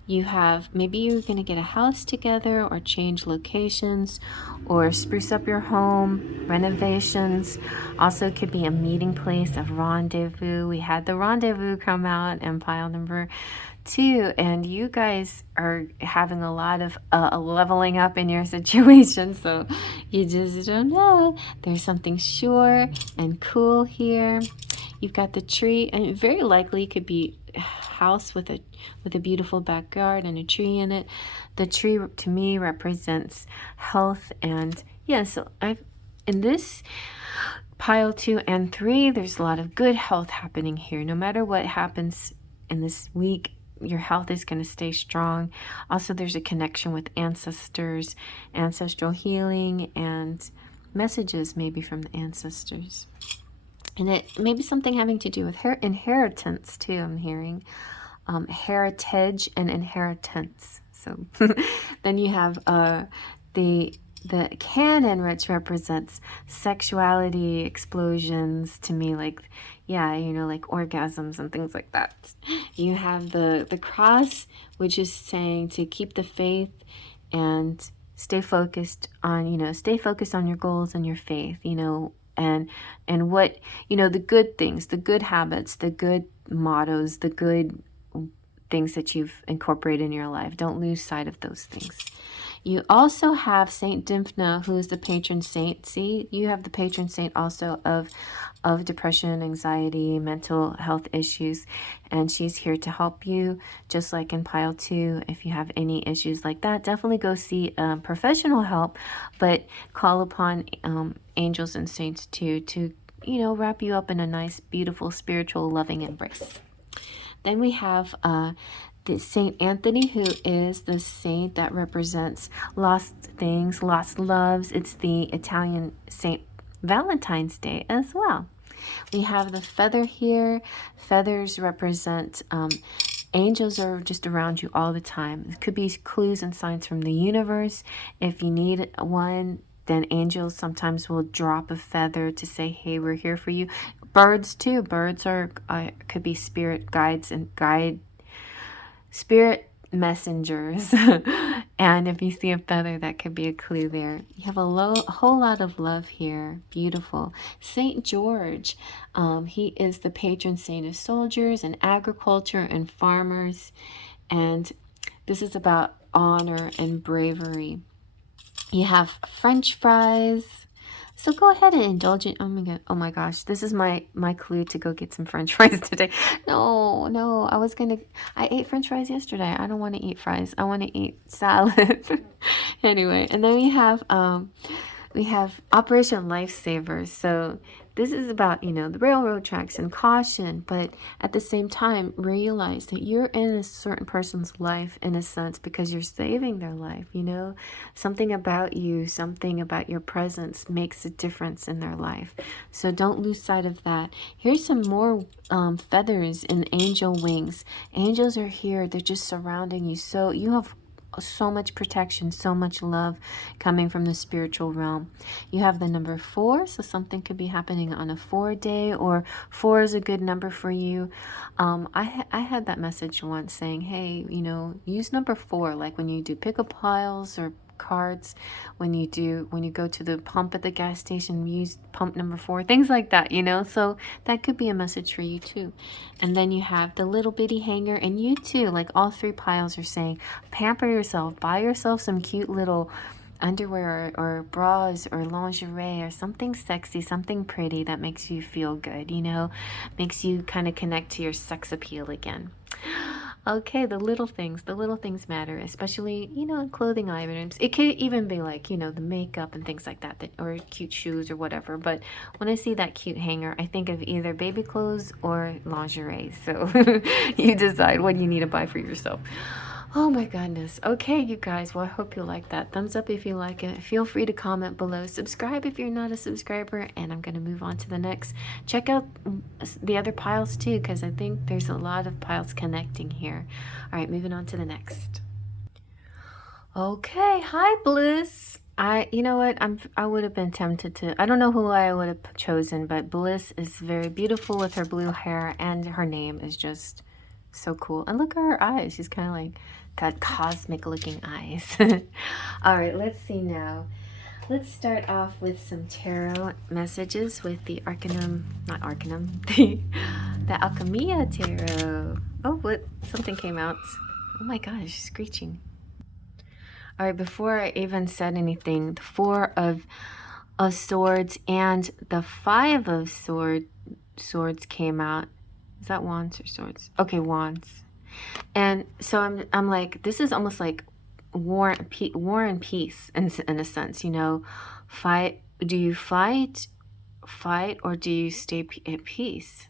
You have, maybe you're going to get a house together, or change locations, or spruce up your home, renovations. Also could be a meeting place, a rendezvous. We had the rendezvous come out in pile number 2, and you guys are having a lot of leveling up in your situation, so you just don't know. There's something sure and cool here. You've got the tree, and very likely could be a house with a beautiful backyard and a tree in it. The tree to me represents health, and yeah, so in this pile 2 and 3, there's a lot of good health happening here. No matter what happens in this week, your health is going to stay strong. Also, there's a connection with ancestors, ancestral healing, and messages maybe from the ancestors. And it may be something having to do with inheritance too, I'm hearing. Heritage and inheritance. So then you have the cannon, which represents sexuality, explosions to me, like, yeah, you know, like orgasms and things like that. You have the cross, which is saying to keep the faith and stay focused on, you know, stay focused on your goals and your faith, you know, and what, you know, the good things, the good habits, the good mottos, the good things that you've incorporated in your life. Don't lose sight of those things. You also have Saint Dymphna, who is the patron saint. See, you have the patron saint also of depression, anxiety, mental health issues, and she's here to help you, just like in pile 2. If you have any issues like that, definitely go see professional help, but call upon angels and saints too, to, you know, wrap you up in a nice, beautiful, spiritual, loving embrace. Then we have the Saint Anthony, who is the saint that represents lost things, lost loves. It's the Italian Saint Valentine's Day as well. We have the feather here. Feathers represent angels are just around you all the time. It could be clues and signs from the universe. If you need one, then angels sometimes will drop a feather to say, hey, we're here for you. Birds too. Birds are could be spirit guides and spirit messengers. And if you see a feather, that could be a clue there. You have a whole lot of love here. Beautiful. Saint George, he is the patron saint of soldiers and agriculture and farmers, and this is about honor and bravery. You have French fries. So go ahead and indulge in. Oh my gosh, this is my clue to go get some French fries today. No, I ate French fries yesterday. I don't want to eat fries. I want to eat salad. Anyway, and then we have We have Operation Lifesaver. So this is about, you know, the railroad tracks and caution, but at the same time, realize that you're in a certain person's life in a sense because you're saving their life, you know? Something about you, something about your presence makes a difference in their life. So don't lose sight of that. Here's some more feathers and angel wings. Angels are here. They're just surrounding you. So you have so much protection, so much love coming from the spiritual realm. You have the number 4, so something could be happening on a 4 day, or 4 is a good number for you. I had that message once saying, hey, you know, use number 4, like when you do pickup piles or cards, when you go to the pump at the gas station, use pump number 4, things like that, you know. So that could be a message for you too. And then you have the little bitty hanger, and you too, like all 3 piles are saying, pamper yourself, buy yourself some cute little underwear or bras or lingerie or something sexy, something pretty that makes you feel good, you know, makes you kind of connect to your sex appeal again. Okay, the little things matter, especially, you know, in clothing items. It could even be like, you know, the makeup and things like that, or cute shoes or whatever. But when I see that cute hanger, I think of either baby clothes or lingerie. So you decide what you need to buy for yourself. Oh my goodness. Okay, you guys. Well, I hope you like that. Thumbs up if you like it. Feel free to comment below. Subscribe if you're not a subscriber. And I'm going to move on to the next. Check out the other piles too, because I think there's a lot of piles connecting here. All right, moving on to the next. Okay, hi Bliss. You know what, I would have been tempted to, I don't know who I would have chosen, but Bliss is very beautiful with her blue hair, and her name is just so cool. And look at her eyes. She's kind of like got cosmic looking eyes. All right, let's see now. Let's start off with some tarot messages with the not Arcanum, the Alchemia Tarot. Oh, what? Something came out. Oh my gosh, screeching. All right, before I even said anything, the 4 of Swords and the 5 of Swords came out. Is that wands or swords? Okay, wands. And so I'm like, this is almost like war and peace in a sense, you know. Do you fight, or do you stay at peace?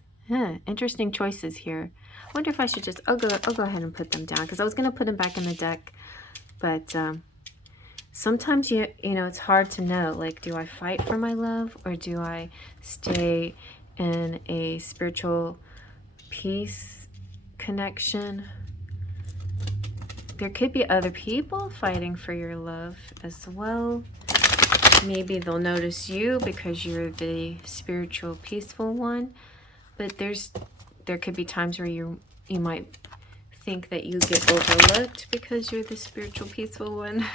Interesting choices here. I wonder if I should just, I'll go ahead and put them down, because I was going to put them back in the deck, but sometimes you know, it's hard to know, like, do I fight for my love, or do I stay in a spiritual peace connection? There could be other people fighting for your love as well. Maybe they'll notice you because you're the spiritual peaceful one, but there could be times where you might think that you get overlooked because you're the spiritual peaceful one.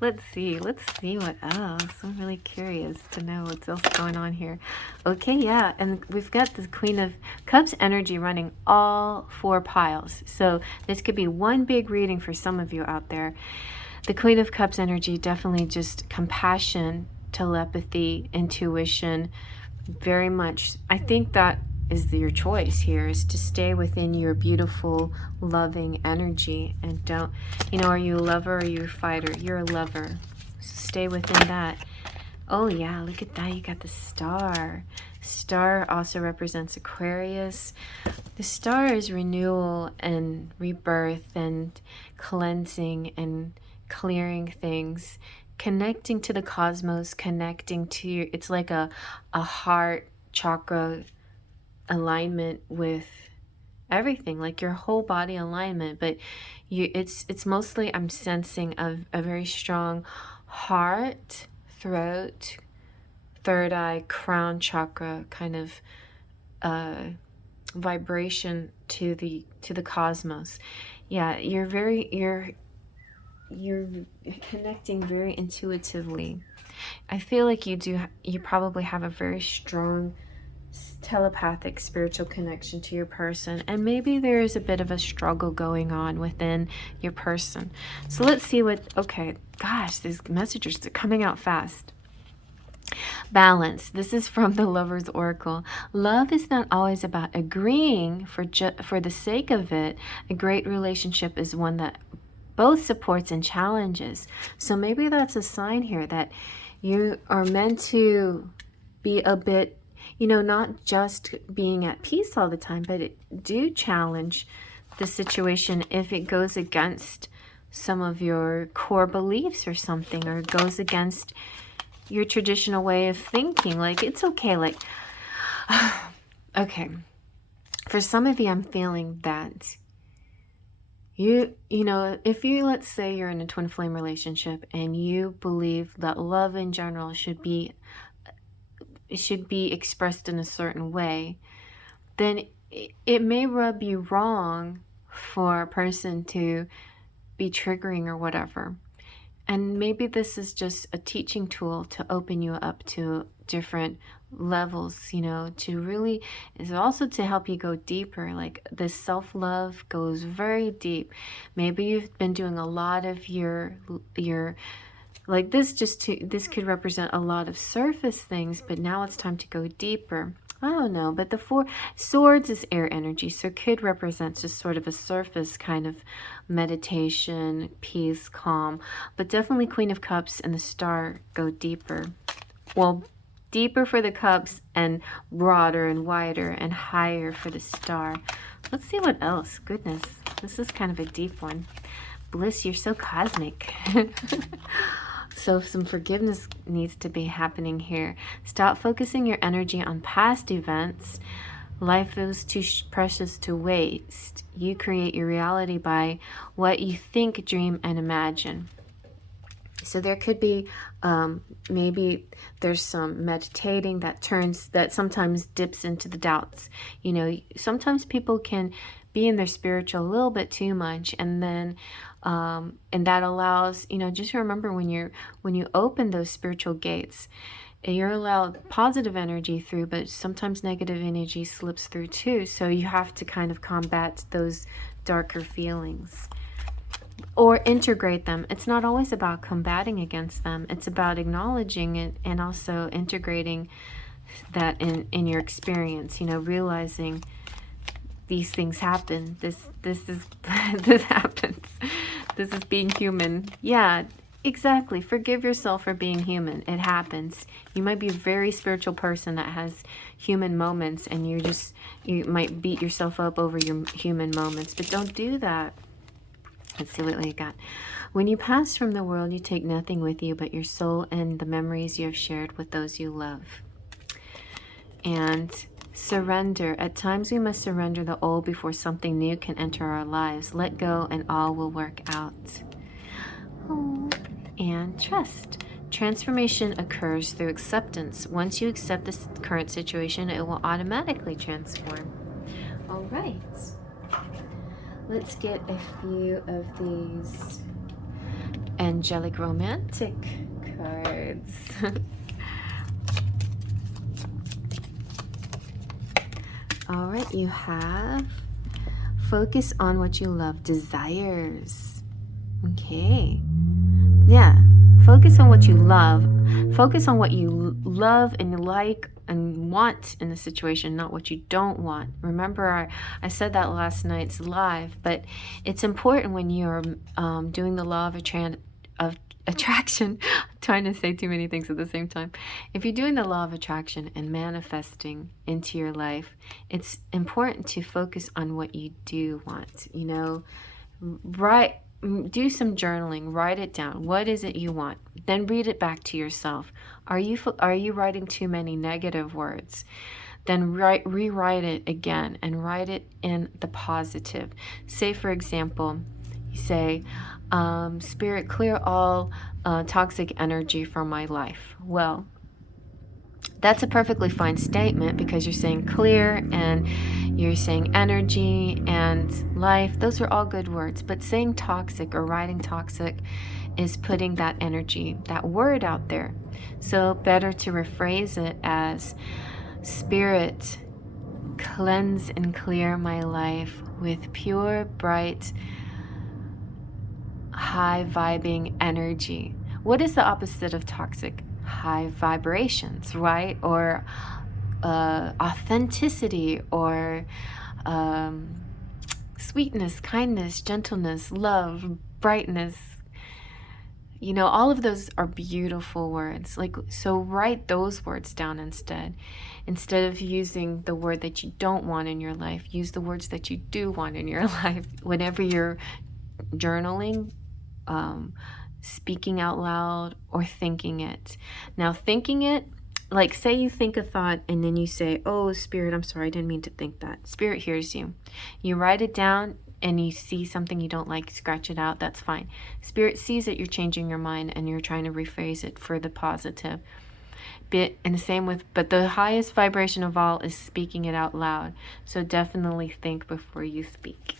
Let's see what else. I'm really curious to know what's else going on here. Okay, yeah, and we've got the Queen of Cups energy running all 4 piles. So this could be one big reading for some of you out there. The Queen of Cups energy, definitely just compassion, telepathy, intuition, very much. I think that is your choice here, is to stay within your beautiful, loving energy, and don't, you know, are you a lover or are you a fighter? You're a lover, so stay within that. Oh yeah, look at that, you got the star. Star also represents Aquarius. The star is renewal and rebirth and cleansing and clearing things, connecting to the cosmos, connecting to your, it's like a heart chakra alignment with everything, like your whole body alignment. But it's mostly, I'm sensing a very strong heart, throat, third eye, crown chakra kind of vibration to the cosmos. Yeah, you're connecting very intuitively. I feel like you probably have a very strong telepathic spiritual connection to your person, and maybe there is a bit of a struggle going on within your person. So let's see what, okay, gosh, these messages are coming out fast. Balance. This is from the Lover's Oracle. Love is not always about agreeing for the sake of it. A great relationship is one that both supports and challenges. So maybe that's a sign here that You are meant to be a bit, you know, not just being at peace all the time, but do challenge the situation if it goes against some of your core beliefs or something, or goes against your traditional way of thinking. Like, it's okay. Like, okay. For some of you, I'm feeling that you know, if you, let's say you're in a twin flame relationship and you believe that love in general should be expressed in a certain way, then it may rub you wrong for a person to be triggering or whatever. And maybe this is just a teaching tool to open you up to different levels, you know, to really, is also to help you go deeper. Like, this self-love goes very deep. Maybe you've been doing a lot of your like this, this could represent a lot of surface things, but now it's time to go deeper. I don't know, but the Four Swords is air energy, so it could represent just sort of a surface kind of meditation, peace, calm. But definitely Queen of Cups and the Star go deeper. Well, deeper for the Cups and broader and wider and higher for the Star. Let's see what else. Goodness, this is kind of a deep one. Bliss, you're so cosmic. So some forgiveness needs to be happening here. Stop focusing your energy on past events. Life is too precious to waste. You create your reality by what you think, dream, and imagine. So there could be, maybe there's some meditating that sometimes dips into the doubts. You know, sometimes people can be in their spiritual a little bit too much, and then and that allows, you know, just remember when you open those spiritual gates, you're allowed positive energy through, but sometimes negative energy slips through too. So you have to kind of combat those darker feelings or integrate them. It's not always about combating against them. It's about acknowledging it and also integrating that in your experience, you know, realizing these things happen. This is this happens. This is being human. Yeah, exactly. Forgive yourself for being human. It happens. You might be a very spiritual person that has human moments, and you might beat yourself up over your human moments, but don't do that. Let's see what we got. When you pass from the world, you take nothing with you but your soul and the memories you have shared with those you love. And surrender. At times we must surrender the old before something new can enter our lives. Let go and all will work out. Oh, and trust. Transformation occurs through acceptance. Once you accept this current situation, it will automatically transform. All right. Let's get a few of these angelic romantic cards. All right, you have focus on what you love, desires. Okay. Yeah, focus on what you love. Focus on what you love and like and want in the situation, not what you don't want. Remember, I said that last night's live, but it's important when you're doing the law of attraction. I'm trying to say too many things at the same time. If you're doing the law of attraction and manifesting into your life, it's important to focus on what you do want. You know, do some journaling, write it down. What is it you want? Then read it back to yourself. Are you writing too many negative words? Then rewrite it again and write it in the positive. Say, for example, you say, Spirit, clear all toxic energy from my life. Well, that's a perfectly fine statement because you're saying clear and you're saying energy and life. Those are all good words. But saying toxic or writing toxic is putting that energy, that word out there. So better to rephrase it as, Spirit, cleanse and clear my life with pure, bright, high vibing energy. What is the opposite of toxic? High vibrations, right? Or authenticity, or sweetness, kindness, gentleness, love, brightness. You know, all of those are beautiful words. Like, so write those words down instead. Instead of using the word that you don't want in your life, use the words that you do want in your life. Whenever you're journaling, speaking out loud, or thinking it. Now, thinking it, like say you think a thought and then you say, oh, Spirit, I'm sorry, I didn't mean to think that. Spirit hears you. You write it down and you see something you don't like, scratch it out, that's fine. Spirit sees that you're changing your mind and you're trying to rephrase it for the positive. And the same with, but the highest vibration of all is speaking it out loud. So definitely think before you speak.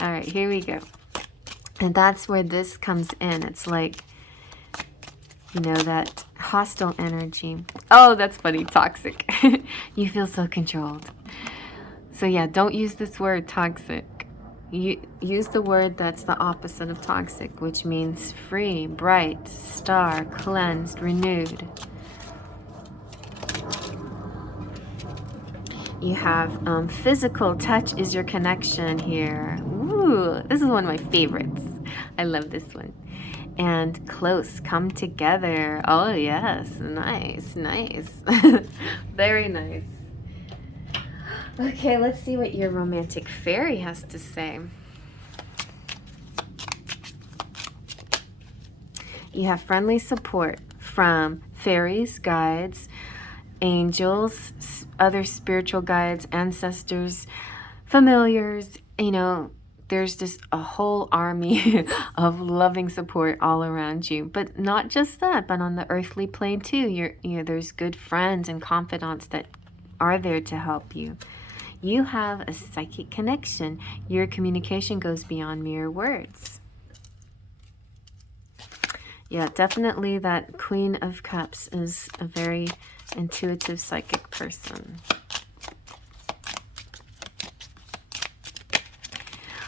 All right, here we go. And that's where this comes in. It's like, you know, that hostile energy. Oh, that's funny, toxic. You feel so controlled. So yeah, don't use this word toxic. You use the word that's the opposite of toxic, which means free, bright, star, cleansed, renewed. You have physical touch is your connection here. Ooh, this is one of my favorites. I love this one. And close, come together. Oh yes, nice, nice. Very nice. Okay, let's see what your romantic fairy has to say. You have friendly support from fairies, guides, angels, other spiritual guides, ancestors, familiars. You know, there's just a whole army of loving support all around you. But not just that, but on the earthly plane too. You know, there's good friends and confidants that are there to help you. You have a psychic connection. Your communication goes beyond mere words. Yeah, definitely that Queen of Cups is a very intuitive psychic person.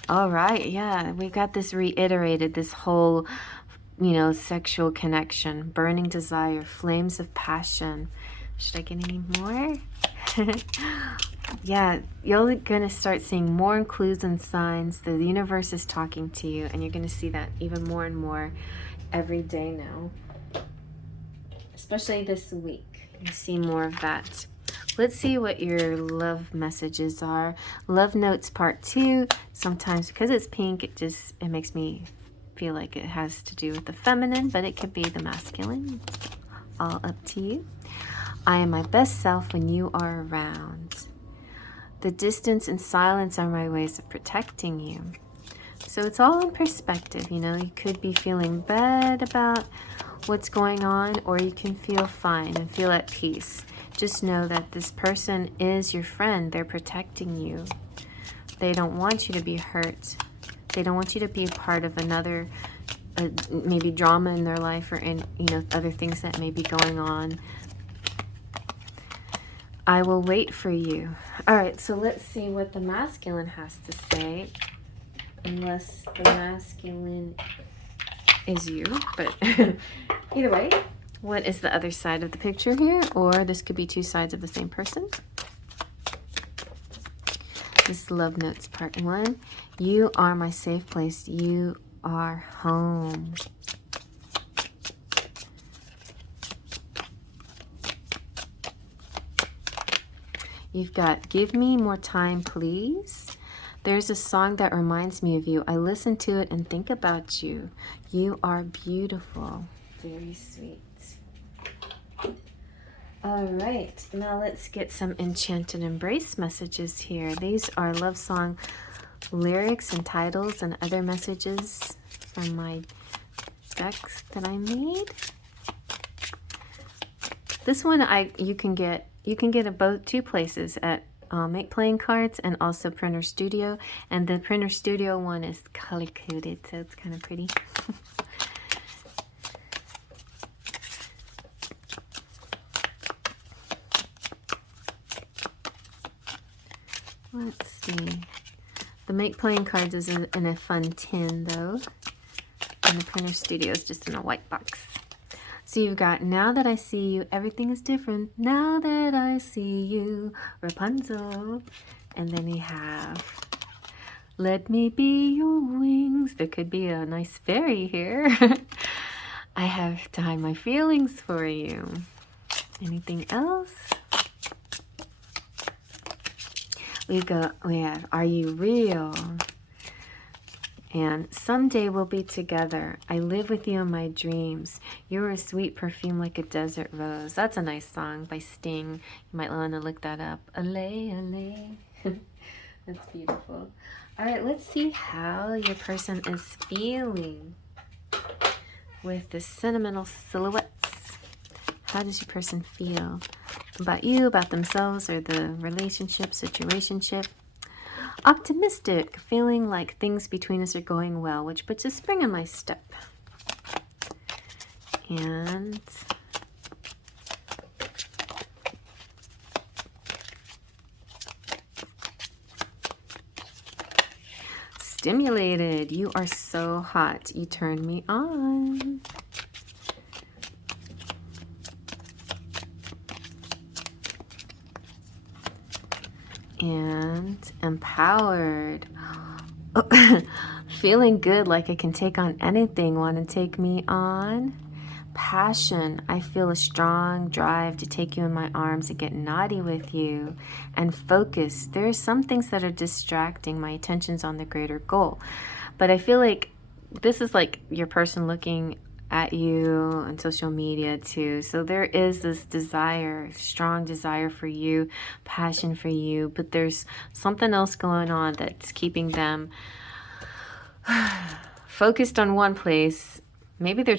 All right, yeah, we got this reiterated, this whole, you know, sexual connection, burning desire, flames of passion. Should I get any more? Yeah, you're going to start seeing more clues and signs. The universe is talking to you, and you're going to see that even more and more every day now. Especially this week. You see more of that. Let's see what your love messages are. Love notes part 2. Sometimes because it's pink, it makes me feel like it has to do with the feminine, but it could be the masculine. All up to you. I am my best self when you are around. The distance and silence are my ways of protecting you. So it's all in perspective, you know. You could be feeling bad about what's going on, or you can feel fine and feel at peace. Just know that this person is your friend. They're protecting you. They don't want you to be hurt. They don't want you to be a part of another maybe drama in their life, or in, you know, other things that may be going on. I will wait for you. All right, so let's see what the masculine has to say. Unless the masculine is you, but either way, what is the other side of the picture here? Or this could be two sides of the same person. This is Love Notes Part 1. You are my safe place. You are home. You've got Give Me More Time, Please. There's a song that reminds me of you. I listen to it and think about you. You are beautiful. Very sweet. All right, now let's get some Enchanted Embrace messages here. These are love song lyrics and titles and other messages from my decks that I made. This one you can get at both two places, at Make Playing Cards and also Printer Studio. And the Printer Studio one is color coded, so it's kind of pretty. Let's see. The Make Playing Cards is in a fun tin though, and the Printer Studio is just in a white box. So you've got Now That I See You, Everything is Different. Now that I see you, Rapunzel. And then you have Let Me Be Your Wings. There could be a nice fairy here. have to hide my feelings for you. Anything else? We have, are you real? And someday we'll be together. I live with you in my dreams. You're a sweet perfume like a desert rose. That's a nice song by Sting. You might want to look that up. Allez, allez. That's beautiful. All right, let's see how your person is feeling with the Sentimental Silhouettes. How does your person feel about you, about themselves, or the relationship, situationship? Optimistic, feeling like things between us are going well, which puts a spring in my step. And stimulated, you are so hot, you turn me on. And empowered. Feeling good, like I can take on anything. Want to take me on? Passion. I feel a strong drive to take you in my arms and get naughty with you. And focus. There are some things that are distracting. My attention's on the greater goal. But I feel like this is like your person looking at you on social media too. So there is this desire, strong desire for you, passion for you, but there's something else going on that's keeping them focused on one place. Maybe they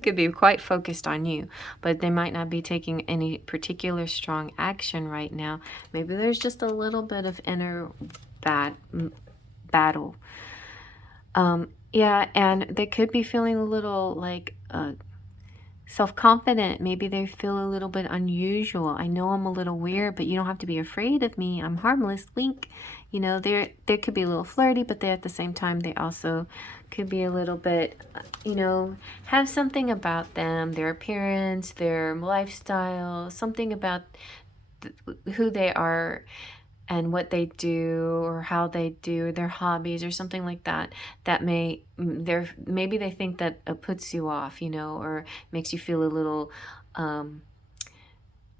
could be quite focused on you, but they might not be taking any particular strong action right now. Maybe there's just a little bit of inner battle. Yeah, and they could be feeling a little like self-confident. Maybe they feel a little bit unusual. I know I'm a little weird, but you don't have to be afraid of me. I'm harmless, wink. You know, they could be a little flirty, but they at the same time, they also could be a little bit, you know, have something about them, their appearance, their lifestyle, something about who they are and what they do or how they do their hobbies or something like that, that maybe they think that it puts you off, you know, or makes you feel a little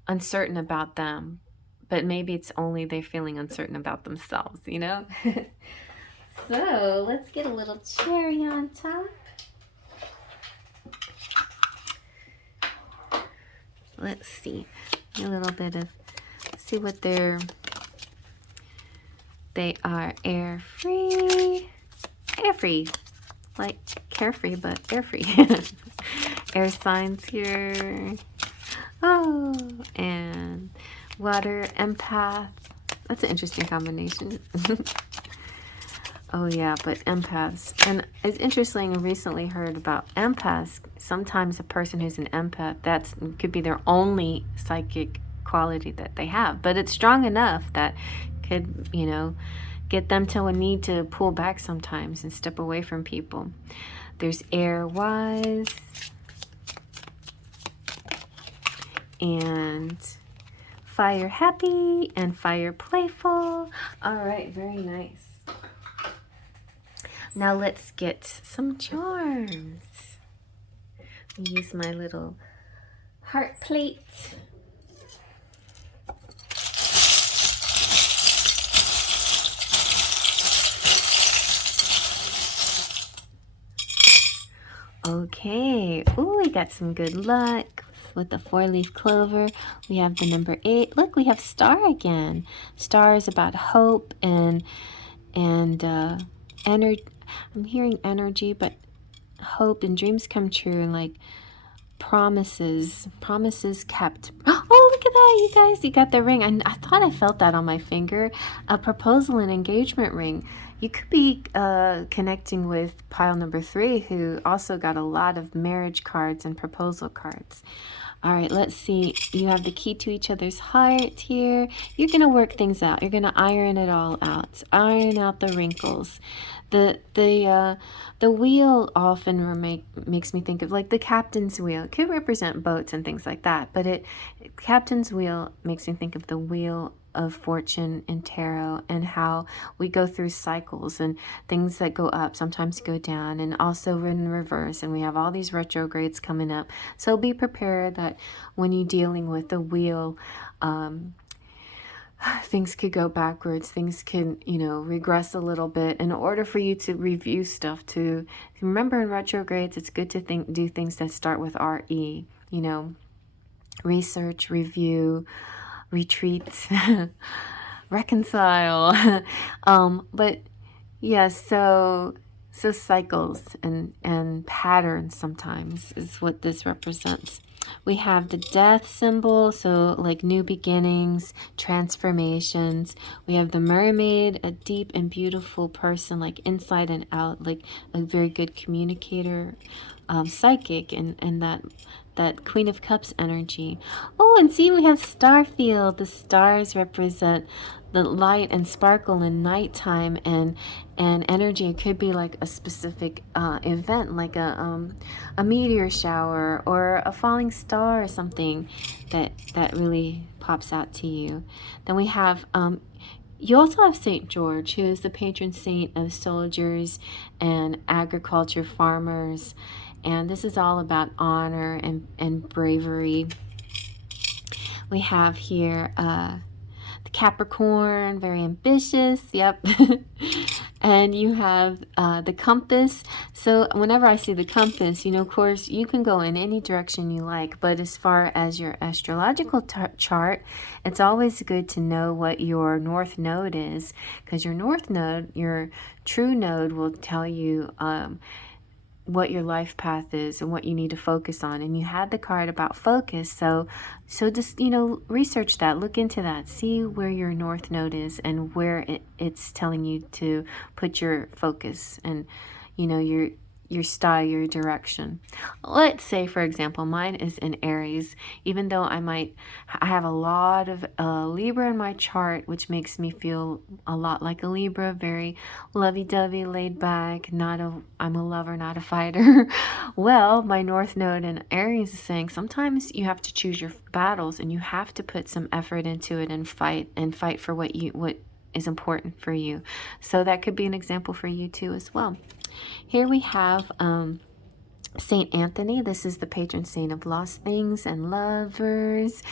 uncertain about them. But maybe it's only they're feeling uncertain about themselves, you know? So let's get a little cherry on top. Let's see a little bit of, see what they are air-free, like carefree, but air-free. Air signs here. Oh, and water, empath. That's an interesting combination. Oh yeah, but empaths. And it's interesting, I recently heard about empaths. Sometimes a person who's an empath, that could be their only psychic quality that they have. But it's strong enough that could, you know, get them to a need to pull back sometimes and step away from people. There's air wise. And fire happy and fire playful. All right, very nice. Now let's get some charms. Use my little heart plate. Okay. Ooh, we got some good luck. With the 4-leaf clover, we have the number 8. Look, we have star again. Star is about hope and energy. I'm hearing energy, but hope and dreams come true, and like promises kept. Oh, look at that, you guys! You got the ring. I thought I felt that on my finger. A proposal and engagement ring. You could be connecting with pile number 3, who also got a lot of marriage cards and proposal cards. All right, let's see. You have the key to each other's heart here. You're going to work things out. You're going to iron it all out. Iron out the wrinkles. The wheel often makes me think of like the captain's wheel. It could represent boats and things like that, but captain's wheel makes me think of the wheel of fortune in tarot, and how we go through cycles and things that go up sometimes go down, and also in reverse, and we have all these retrogrades coming up. So be prepared that when you're dealing with the wheel, things could go backwards, things can, you know, regress a little bit in order for you to review stuff. To remember, in retrogrades, it's good to do things that start with RE, you know, research, review, retreat, reconcile. But yes, so cycles and patterns sometimes is what this represents. We have the death symbol, so like new beginnings, transformations. We have the mermaid, a deep and beautiful person, like inside and out, like a very good communicator, psychic, and that Queen of Cups energy. Oh, and see, we have Starfield. The stars represent the light and sparkle in nighttime, and energy. It could be like a specific event, like a meteor shower or a falling star or something that really pops out to you. Then we have you also have St. George, who is the patron saint of soldiers and agriculture farmers. And this is all about honor and bravery. We have here the Capricorn, very ambitious. Yep. And you have the compass. So whenever I see the compass, you know, of course, you can go in any direction you like. But as far as your astrological chart, it's always good to know what your north node is, because your north node, your true node, will tell you what your life path is and what you need to focus on. And you had the card about focus, so just, you know, research that, look into that, see where your north node is and where it's telling you to put your focus and, you know, your style, your direction. Let's say, for example, mine is in Aries. Even though I have a lot of Libra in my chart, which makes me feel a lot like a Libra, very lovey-dovey, laid back, I'm a lover, not a fighter. Well, my North Node in Aries is saying sometimes you have to choose your battles, and you have to put some effort into it and fight for what is important for you. So that could be an example for you too as well. Here we have Saint Anthony. This is the patron saint of lost things and lovers,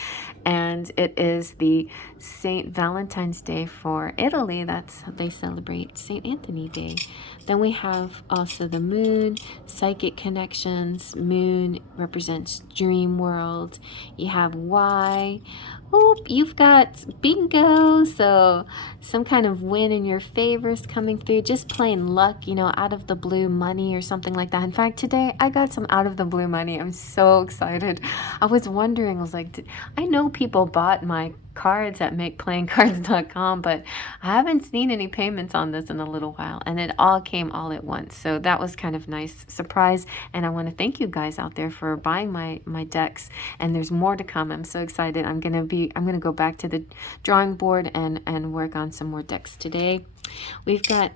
and it is the Saint Valentine's Day for Italy. That's how they celebrate Saint Anthony Day. Then we have also the moon, psychic connections. Moon represents dream world. You have Y. Oop, you've got bingo, so some kind of win in your favor is coming through. Just plain luck, you know, out of the blue money or something like that. In fact, today I got some out of the blue money. I'm so excited. I was wondering, I was like, I know people bought my cards at makeplayingcards.com, but I haven't seen any payments on this in a little while, and it all came all at once. So that was kind of nice surprise, and I want to thank you guys out there for buying my decks, and there's more to come. I'm so excited. I'm gonna go back to the drawing board and work on some more decks today. We've got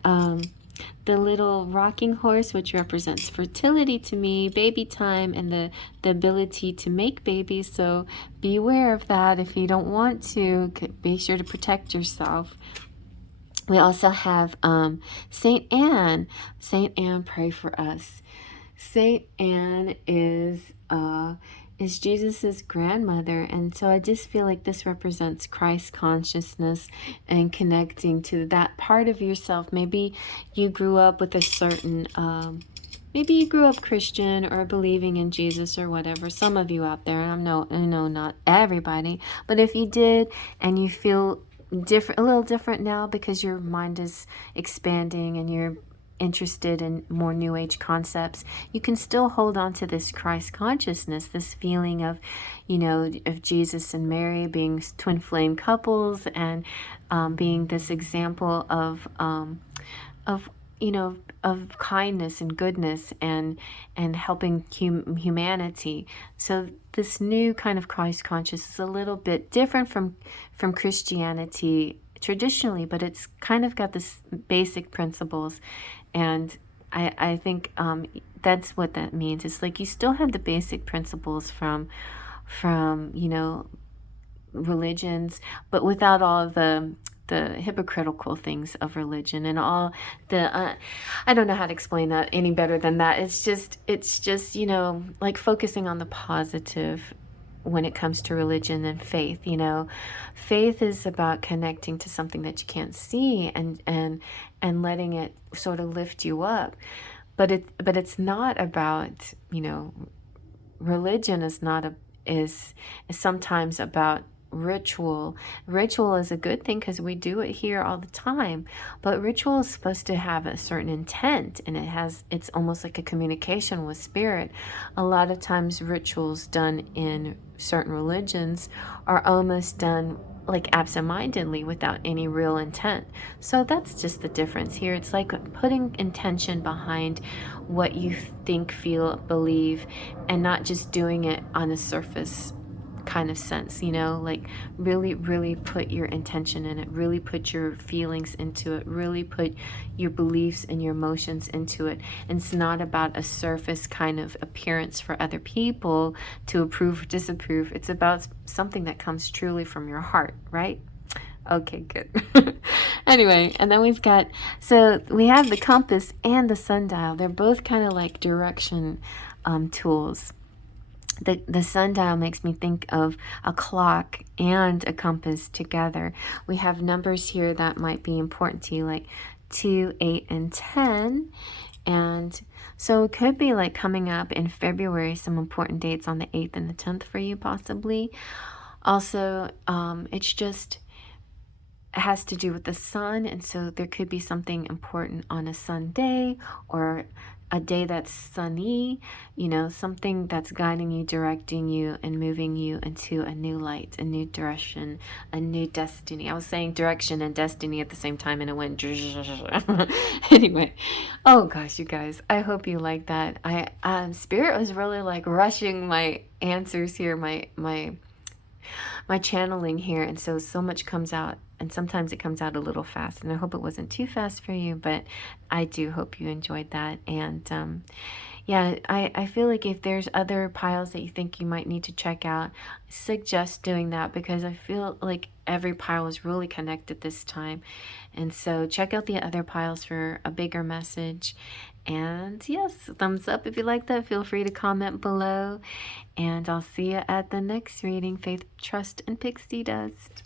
the little rocking horse, which represents fertility to me, baby time, and the ability to make babies. So beware of that. If you don't want to, be sure to protect yourself. We also have Saint Anne. Saint Anne, pray for us. Saint Anne is Jesus's grandmother, and so I just feel like this represents Christ consciousness and connecting to that part of yourself. Maybe you grew up with a certain maybe you grew up Christian or believing in Jesus or whatever. Some of you out there, I know not everybody, but if you did and you feel different, a little different now because your mind is expanding and you're interested in more new age concepts, you can still hold on to this Christ consciousness, this feeling of, you know, of Jesus and Mary being twin flame couples, and being this example of you know, of kindness and goodness and helping humanity. So this new kind of Christ consciousness is a little bit different from Christianity traditionally, but it's kind of got this basic principles, and I think that's what that means. It's like you still have the basic principles from you know, religions, but without all of the hypocritical things of religion and all the I don't know how to explain that any better than that. It's just, you know, like focusing on the positive when it comes to religion and faith. You know, faith is about connecting to something that you can't see, and letting it sort of lift you up. But it's not about, you know, religion is not a is sometimes about ritual. Ritual is a good thing because we do it here all the time, but ritual is supposed to have a certain intent, and it's almost like a communication with spirit. A lot of times rituals done in certain religions are almost done like absent-mindedly without any real intent. So that's just the difference here. It's like putting intention behind what you think, feel, believe, and not just doing it on a surface kind of sense, you know, like really put your intention in it, really put your feelings into it, really put your beliefs and your emotions into it. And it's not about a surface kind of appearance for other people to approve or disapprove. It's about something that comes truly from your heart, right? Okay, good. Anyway, and then so we have the compass and the sundial. They're both kind of like direction tools. The sundial makes me think of a clock and a compass together. We have numbers here that might be important to you, like 2, 8, and 10. And so it could be like coming up in February, some important dates on the 8th and the 10th for you, possibly. Also, it's just has to do with the sun, and so there could be something important on a sun day or a day that's sunny, you know, something that's guiding you, directing you, and moving you into a new light, a new direction, a new destiny. I was saying direction and destiny at the same time, and it went anyway. Oh gosh, you guys, I hope you like that. Spirit was really like rushing my answers here, my channeling here, and so much comes out, and sometimes it comes out a little fast, and I hope it wasn't too fast for you, but I do hope you enjoyed that. And yeah, I feel like if there's other piles that you think you might need to check out, suggest doing that, because I feel like every pile is really connected this time. And so check out the other piles for a bigger message. And yes, thumbs up if you like that. Feel free to comment below. And I'll see you at the next reading. Faith, trust, and pixie dust.